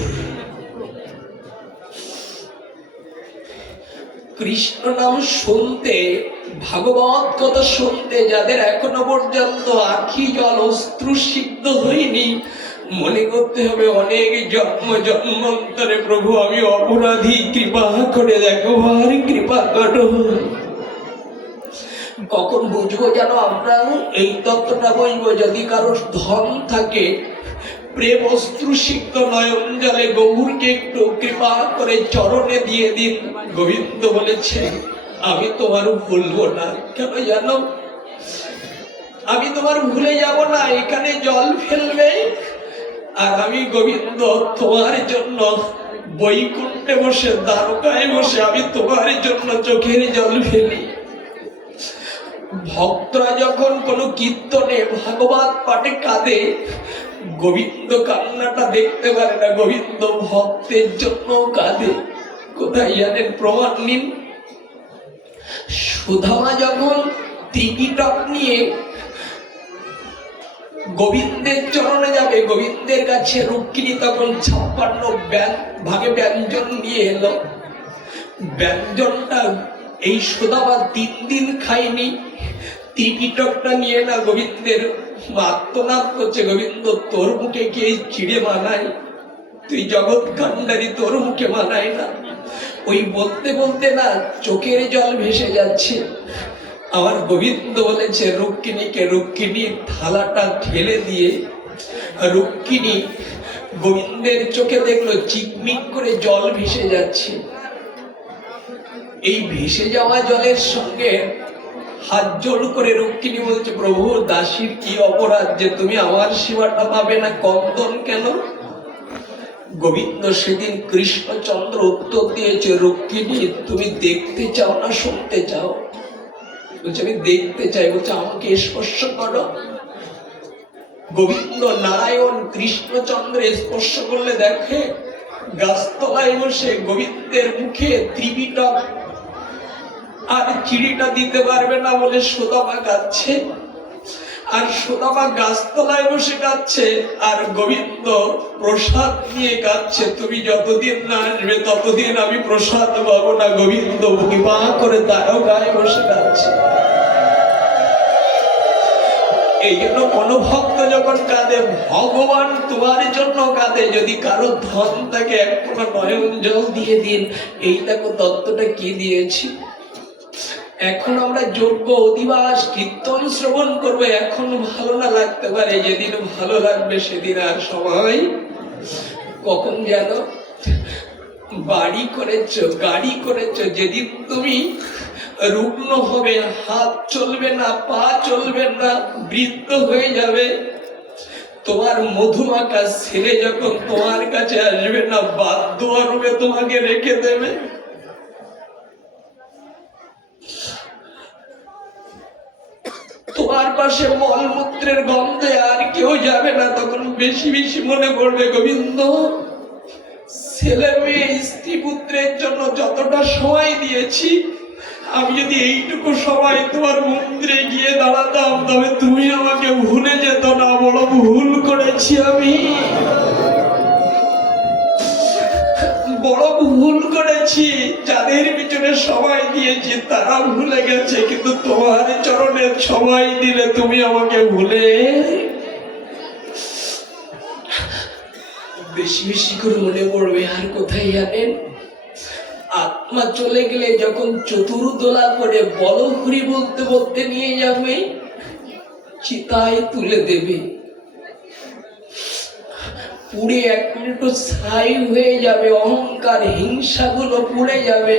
কৃষ্ণ নাম শুনতে, ভাগবত কথা শুনতে যাদের এখনো পর্যন্ত আখি জল অশ্রু সিদ্ধ হয়নি, মনে করতে হবে অনেক জন্ম জন্মান্তরে প্রভু আমি অপরাধী, কৃপা করে দেখো, আর কৃপা করো। কখন বুঝবো জানো? আমরা এই তত্ত্বটা বুঝবো যদি কারো ধন থাকে, প্রেম অশ্রু সিক্ত নয়ন জলে গৌরকে একটু কৃপা করে চরণে দিয়ে দিন। গোবিন্দ বলেছে আমি তোমার ভুলবো না। কেন জানো? আমি তোমার ভুলে যাব না। এখানে জল ফেলবে, আর আমি গোবিন্দ তোমার জন্য বৈকুণ্ঠে বসে, দ্বারকায় বসে আমি তোমার জন্য চোখের জল ফেলি। ভক্তরা যখন কোনো কীর্তনে ভাগবত পাঠে কাঁদে, গোবিন্দ কান্নাটা দেখতে পারে না, গোবিন্দ ভক্তের জন্য কাঁদে। কোথায় জানেন? প্রমাণ নিন। সুধামা যখন ত্রিপিটক নিয়ে গোবিন্দের চরণে যাবে, গোবিন্দের কাছে রুক্মিণী তখন 56 ভাগে ব্যঞ্জন নিয়ে এলো। ব্যঞ্জনটা এই সুধামা 3 দিন খায়নি। ত্রিপিটকটা নিয়ে না গোবিন্দের আত্মনাদ করছে, গোবিন্দ তোর মুখে কে চিড়ে মানায়, তুই জগৎ কান্ডারি, তোর মুখে মানায় না। ওই বলতে বলতে না চোখের জল ভেসে যাচ্ছে। আমার গোবিন্দ বলেছে রুক্মিণীকে, রুক্মিণী থালাটা ঠেলে দিয়ে রুক্মিণী গোবিন্দের চোখে দেখলো চিকমিক করে জল ভেসে যাচ্ছে। এই ভেসে যাওয়া জলের সঙ্গে হাত জোড় করে রুক্মিণী বলছে প্রভু, দাসীর কি অপরাধ যে তুমি আমার সেবাটা পাবে না? কন্দন কেন? গোবিন্দ সেদিন কৃষ্ণচন্দ্র উত্তর দিয়েছে, রুক্মিণী তুমি দেখতে চাও না শুনতে চাও? বলছে আমি দেখতে চাই। বলছে আমাকে স্পর্শ করো। গোবিন্দ নারায়ণ কৃষ্ণচন্দ্র স্পর্শ করলে দেখে গাছতলায় বসে গোবিন্দের মুখে ত্রিপিটক আর চিড়িটা দিতে পারবে না বলে সুদামা কাঁদছে। আর সুদামা গাছতলায় বসে কাঁদছে, আর গোবিন্দ প্রসাদ নিয়ে কাঁদছে, তুমি যতদিন না আসবে ততদিন আমি প্রসাদ পাবো না। গোবিন্দ কৃপা করে তারও গায়ে বসে কাঁদছে। এই জন্য কোনো ভক্ত যখন কাঁদে, ভগবান তোমার জন্য কাঁদে। যদি কারো ধন থাকে এক ফোঁটা নয়ন জল দিয়ে দিন। এই দেখো তত্ত্বটা কি দিয়েছি। এখন আমরা যোগ্য অধিবাস কীর্তন শ্রবণ করবো, এখন ভালো না লাগতে পারে, যেদিন ভালো লাগবে সেদিন আর সময়। কখন যেন বাড়ি করেছো, গাড়ি করেছো, যেদিন তুমি রুগ্ন হবে, হাত চলবে না, পা চলবে না, বৃদ্ধ হয়ে যাবে, তোমার মধুমাখা ছেলে যখন তোমার কাছে আসবে না, বাধ্য হবে তোমাকে রেখে দেবে। তোমার পাশে মলমূত্রের গন্ধে আর কেউ যাবে না, তখন বেশি বেশি মনে করবে গোবিন্দ, ছেলে মেয়ে স্ত্রী পুত্রের জন্য যতটা সময় দিয়েছি, আমি যদি এইটুকু সময় তোমার মন্দিরে গিয়ে দাঁড়াতাম, তবে তুমি আমাকে ভুলে যেত না। বড় ভুল করেছি আমি, বড় ভুল করেছি। যাদের পিছনে সময় দিয়েছি তারা ভুলে গেছে, কিন্তু তোমার চরণে সময় দিলে তুমি আমাকে ভুলে। বেশি বেশি করে মনে পড়বে। আর কোথায় জানেন, আত্মা চলে গেলে যখন চতুর্দোলা করে বল হরি বলতে বলতে নিয়ে যাবে, চিতায় তুলে দেবে, পুড়ে এক মিনিট ছাই হয়ে যাবে, অহংকার হিংসা গুলো পুড়ে যাবে।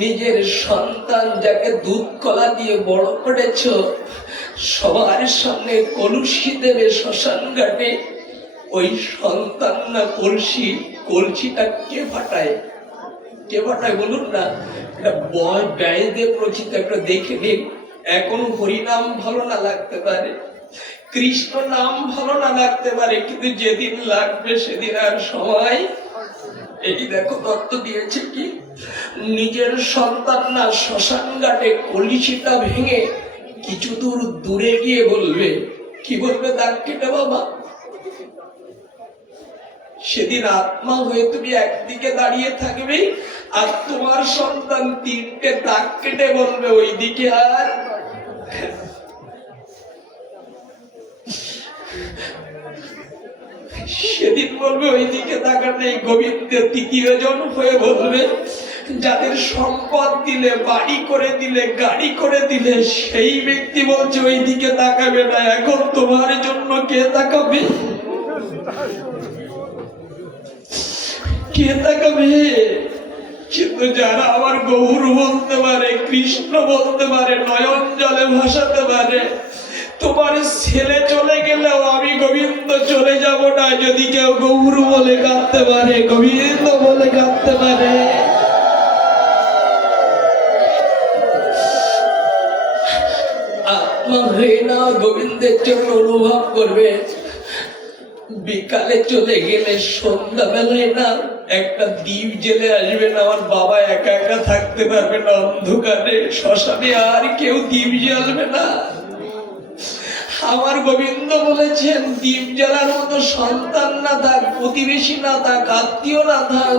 নিজের সন্তান যাকে দুধ কলা দিয়ে বড় করেছ, সবার সামনে কলসি দেবে শ্মশান ঘাটে। ওই সন্তান না কলসি, কলসিটা কে ফাটায়? কে ফাটায় বলুন না? এটা ব্যয়দেব রচিত, একটা দেখে নিন। এখন হরিনাম ভালো না লাগতে পারে, কৃষ্ণ নাম ভালো না লাগতে পারে, কিন্তু যেদিন লাগবে সেদিন আর সময়। এই দেখো তত্ত্ব দিয়েছে কি, নিজের সন্তান না শ্মশান ঘাটে কলসিটা ভেঙে কিছু দূর দূরে গিয়ে বলবে, কি বলবে? দাগ কেটে বাবা। সেদিন আত্মা হয়ে তুমি একদিকে দাঁড়িয়ে থাকবে, আর তোমার সন্তান তিনটে দাগ কেটে বলবে ওইদিকে। আর সেদিন বলবে ওইদিকে তাকার নেই। গোবিন্দের তৃতীয় জন হয়ে বলবে, যাদের সম্পদ দিলে, বাড়ি করে দিলে, গাড়ি করে দিলে, সেই ব্যক্তি বলছে ওইদিকে তাকাবে না। এখন তোমার জন্য কে তাকাবে? কে তাকাবে? কিন্তু যারা আবার গৌর বলতে পারে, কৃষ্ণ বলতে পারে, নয়ন জলে ভাসাতে পারে, তোমার ছেলে চলে গেলেও আমি গোবিন্দ চলে যাব না, যদি কেউ গৌর বলে কাঁদতে পারে, গোবিন্দ বলে কাঁদতে পারে। আত্মা হয়ে না গোবিন্দের জন্য অনুভব করবে। বিকালে চলে গেলে সন্ধ্যাবেলায় না একটা দ্বীপ জেলে আসবেন। আমার বাবা একা একা থাকতে পারবে না অন্ধকারে, শ্মশানে আর কেউ দ্বীপ জ্বালবে না। আমার গোবিন্দ বলেছেন, দ্বীপ জ্বালার মতো সন্তান না থাক, প্রতিবেশী না থাক, আত্মীয় না থাক,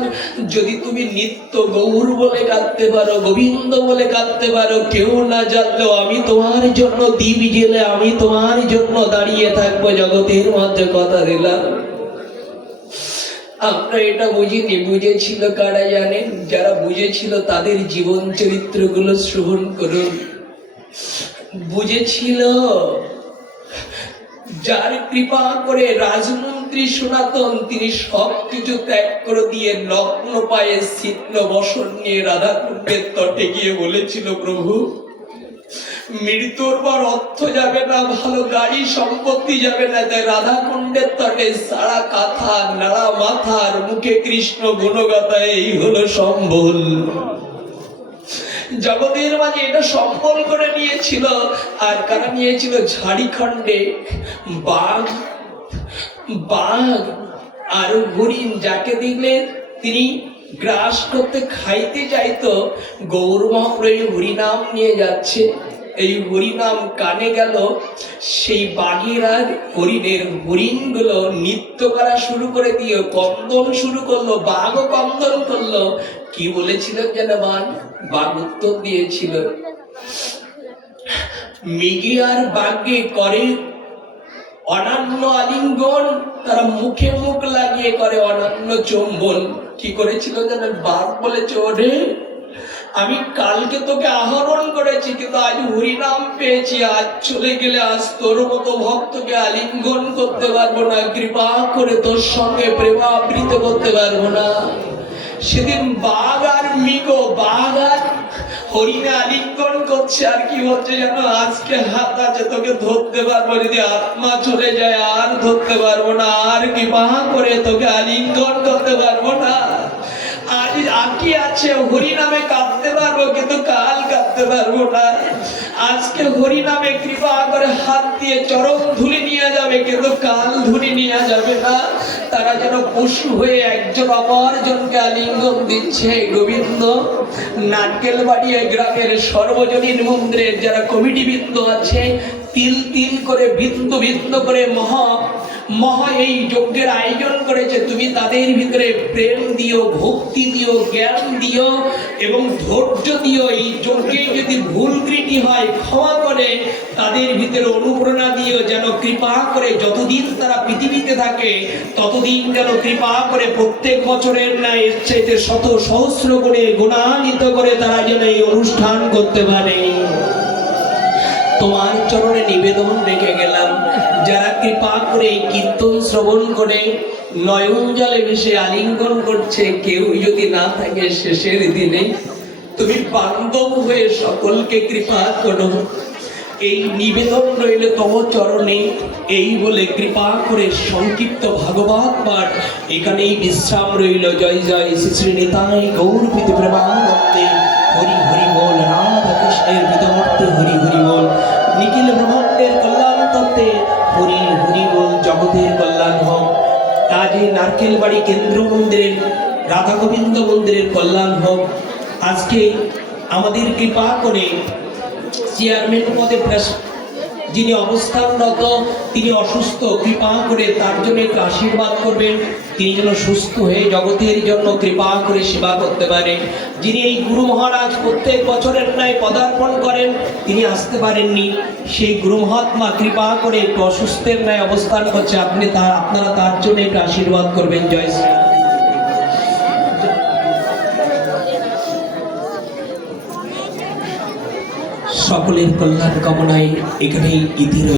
যদি তুমি নিত্য গৌর বলে কাঁদতে পারো, গোবিন্দ বলে কাঁদতে পারো, কেউ না জানলেও আমি তোমার জন্য দ্বীপ জেলে, আমি তোমার জন্য দাঁড়িয়ে থাকবো জগতের মধ্যে, কথা দিলাম। আমরা এটা বুঝিনি, বুঝেছিল কারা জানেন? যারা বুঝেছিল তাদের জীবন চরিত্র গুলো শ্রবণ করুন। বুঝেছিল, যার কৃপা করে রাজমন্ত্রী সনাতন, তিনি সবকিছু ত্যাগ করে দিয়ে নগ্ন পায়ে ছিন্ন বসন নিয়ে রাধাকুণ্ডের তটে গিয়ে বলেছিল, প্রভু মৃত্যুর পর অর্থ যাবে না, ভালো গাড়ি সম্পত্তি যাবে না, তাই রাধাকুণ্ডের তটে সারা কাঁথা, নাড়া মাথার মুখে কৃষ্ণ গুণগাথা, এই হলো সম্বল। জগতের মাঝে এটা সম্বল করে নিয়েছিল। আর কারা নিয়েছিল? ঝাড়িখণ্ডে বাঘ, বাঘ আর হরিণ, যাকে দেখলে তিনি গ্রাস করতে খাইতে চাইতো। গৌর মহাপ্রভু হরিনাম নিয়ে যাচ্ছে, এই হরিনাম কানে গেল, সেই বাঘের আর হরিণের, হরিণ গুলো নৃত্য করা শুরু করে দিয়ে কন্দন শুরু করলো, বাঘও কন্দন করলো। কি বলেছিল যেন বাঘ উত্তর দিয়েছিল, মৃগে আর বাঘে করে অনন্য আলিঙ্গন, তারা মুখে মুখ লাগিয়ে করে অনন্য চুম্বন। কি করেছিল যেন বাঘ বলেছে, ওরে আমি কালকে তোকে আহরণ করেছি, কিন্তু আজ হরিনাম পেয়েছি, আজ চলে গেলে আজ তোর মতো ভক্তকে আলিঙ্গন করতে পারবো না, কৃপা করে তোর সঙ্গে প্রেমাবৃত করতে পারবো না। সেদিন বাঘ আর মৃগো, বাঘ আর হরিণে আলিঙ্গন করছে, আর কি হচ্ছে জানো, আজকে হাত আছে তোকে ধরতে পারবো, যদি আত্মা চলে যায় আর ধরতে পারবো না, আর কৃপা করে তোকে আলিঙ্গন করতে পারবো না। আজ আঁকি আছে হরি নামে কাঁদতে পারবো, কিন্তু কাল কাঁদতে পারবো না। আজকে হরি নামে কৃপা করে হাত দিয়ে চরম ধুলি নিয়ে যাবে, কিন্তু কাল ধুলি নিয়ে যাবে না। তারা যেন পশু হয়ে একজন অপরজনকে আলিঙ্গন দিচ্ছে। গোবিন্দ নারকেল বাড়িয়ে গ্রামের সর্বজনীন মন্দিরের যারা কমিটি বৃন্দ আছে, তিল তিল করে বিন্দু বিন্দু করে মহা এই যজ্ঞের আয়োজন করেছে। তুমি তাদের ভিতরে প্রেম দিও, ভক্তি দিও, জ্ঞান দিও এবং ধৈর্য দিও। এই যজ্ঞে যদি ভুল ত্রুটি হয় ক্ষমা করে তাদের ভিতরে অনুপ্রেরণা দিও, যেন কৃপা করে যতদিন তারা পৃথিবীতে থাকে ততদিন যেন কৃপা করে প্রত্যেক বছরের ন্যায় এর চাইতে শত সহস্র করে গুণান্বিত করে তারা যেন এই অনুষ্ঠান করতে পারে। তোমার চরণে নিবেদন রেখে গেলাম, যারা কৃপা করে এই কীর্তন শ্রবণ করে নয়ন জলে ভেসে আলিঙ্গন করছে, কেউ যদি না থাকে শেষের দিনে তুমি বান্ধব হয়ে সকলকে কৃপা করো। এই নিবেদন রইল তব চরণে। এই বলে কৃপা করে সংক্ষিপ্ত ভাগবত পাঠ এখানেই বিশ্রাম রইল। জয় জয় শ্রী শ্রী নিতাই গৌর প্রীতি প্রেমানন্দে। হরি হরি বল। রাধা কৃষ্ণের বিতমর্তে হরি হরি বল। নিখিল ব্রহ্মাণ্ডের কল্যাণ তত্ত্বে হরি হরি বল। জগতের কল্যাণ হোক। আজ এই নারকেল বাড়ি কেন্দ্র মন্দিরের রাধা গোবিন্দ মন্দিরের কল্যাণ হোক। আজকে আমাদের কৃপা করে চেয়ারম্যান পদে যিনি অবস্থানরত তিনি অসুস্থ, কৃপা করে তার জন্য একটু আশীর্বাদ করবেন, তিনি যেন সুস্থ হয়ে জগতের জন্য কৃপা করে সেবা করতে পারে। যিনি এই গুরু মহারাজ প্রত্যেক বছরের ন্যায় পদার্পণ করেন, তিনি আসতে পারেননি, সেই গুরু মহাত্মা কৃপা করে একটু অসুস্থের ন্যায় অবস্থান করছে, আপনারা তার জন্য একটু আশীর্বাদ করবেন। জয় শ্রী। সকলের কল্যাণ কামনায় এখানেই ইতি রইল।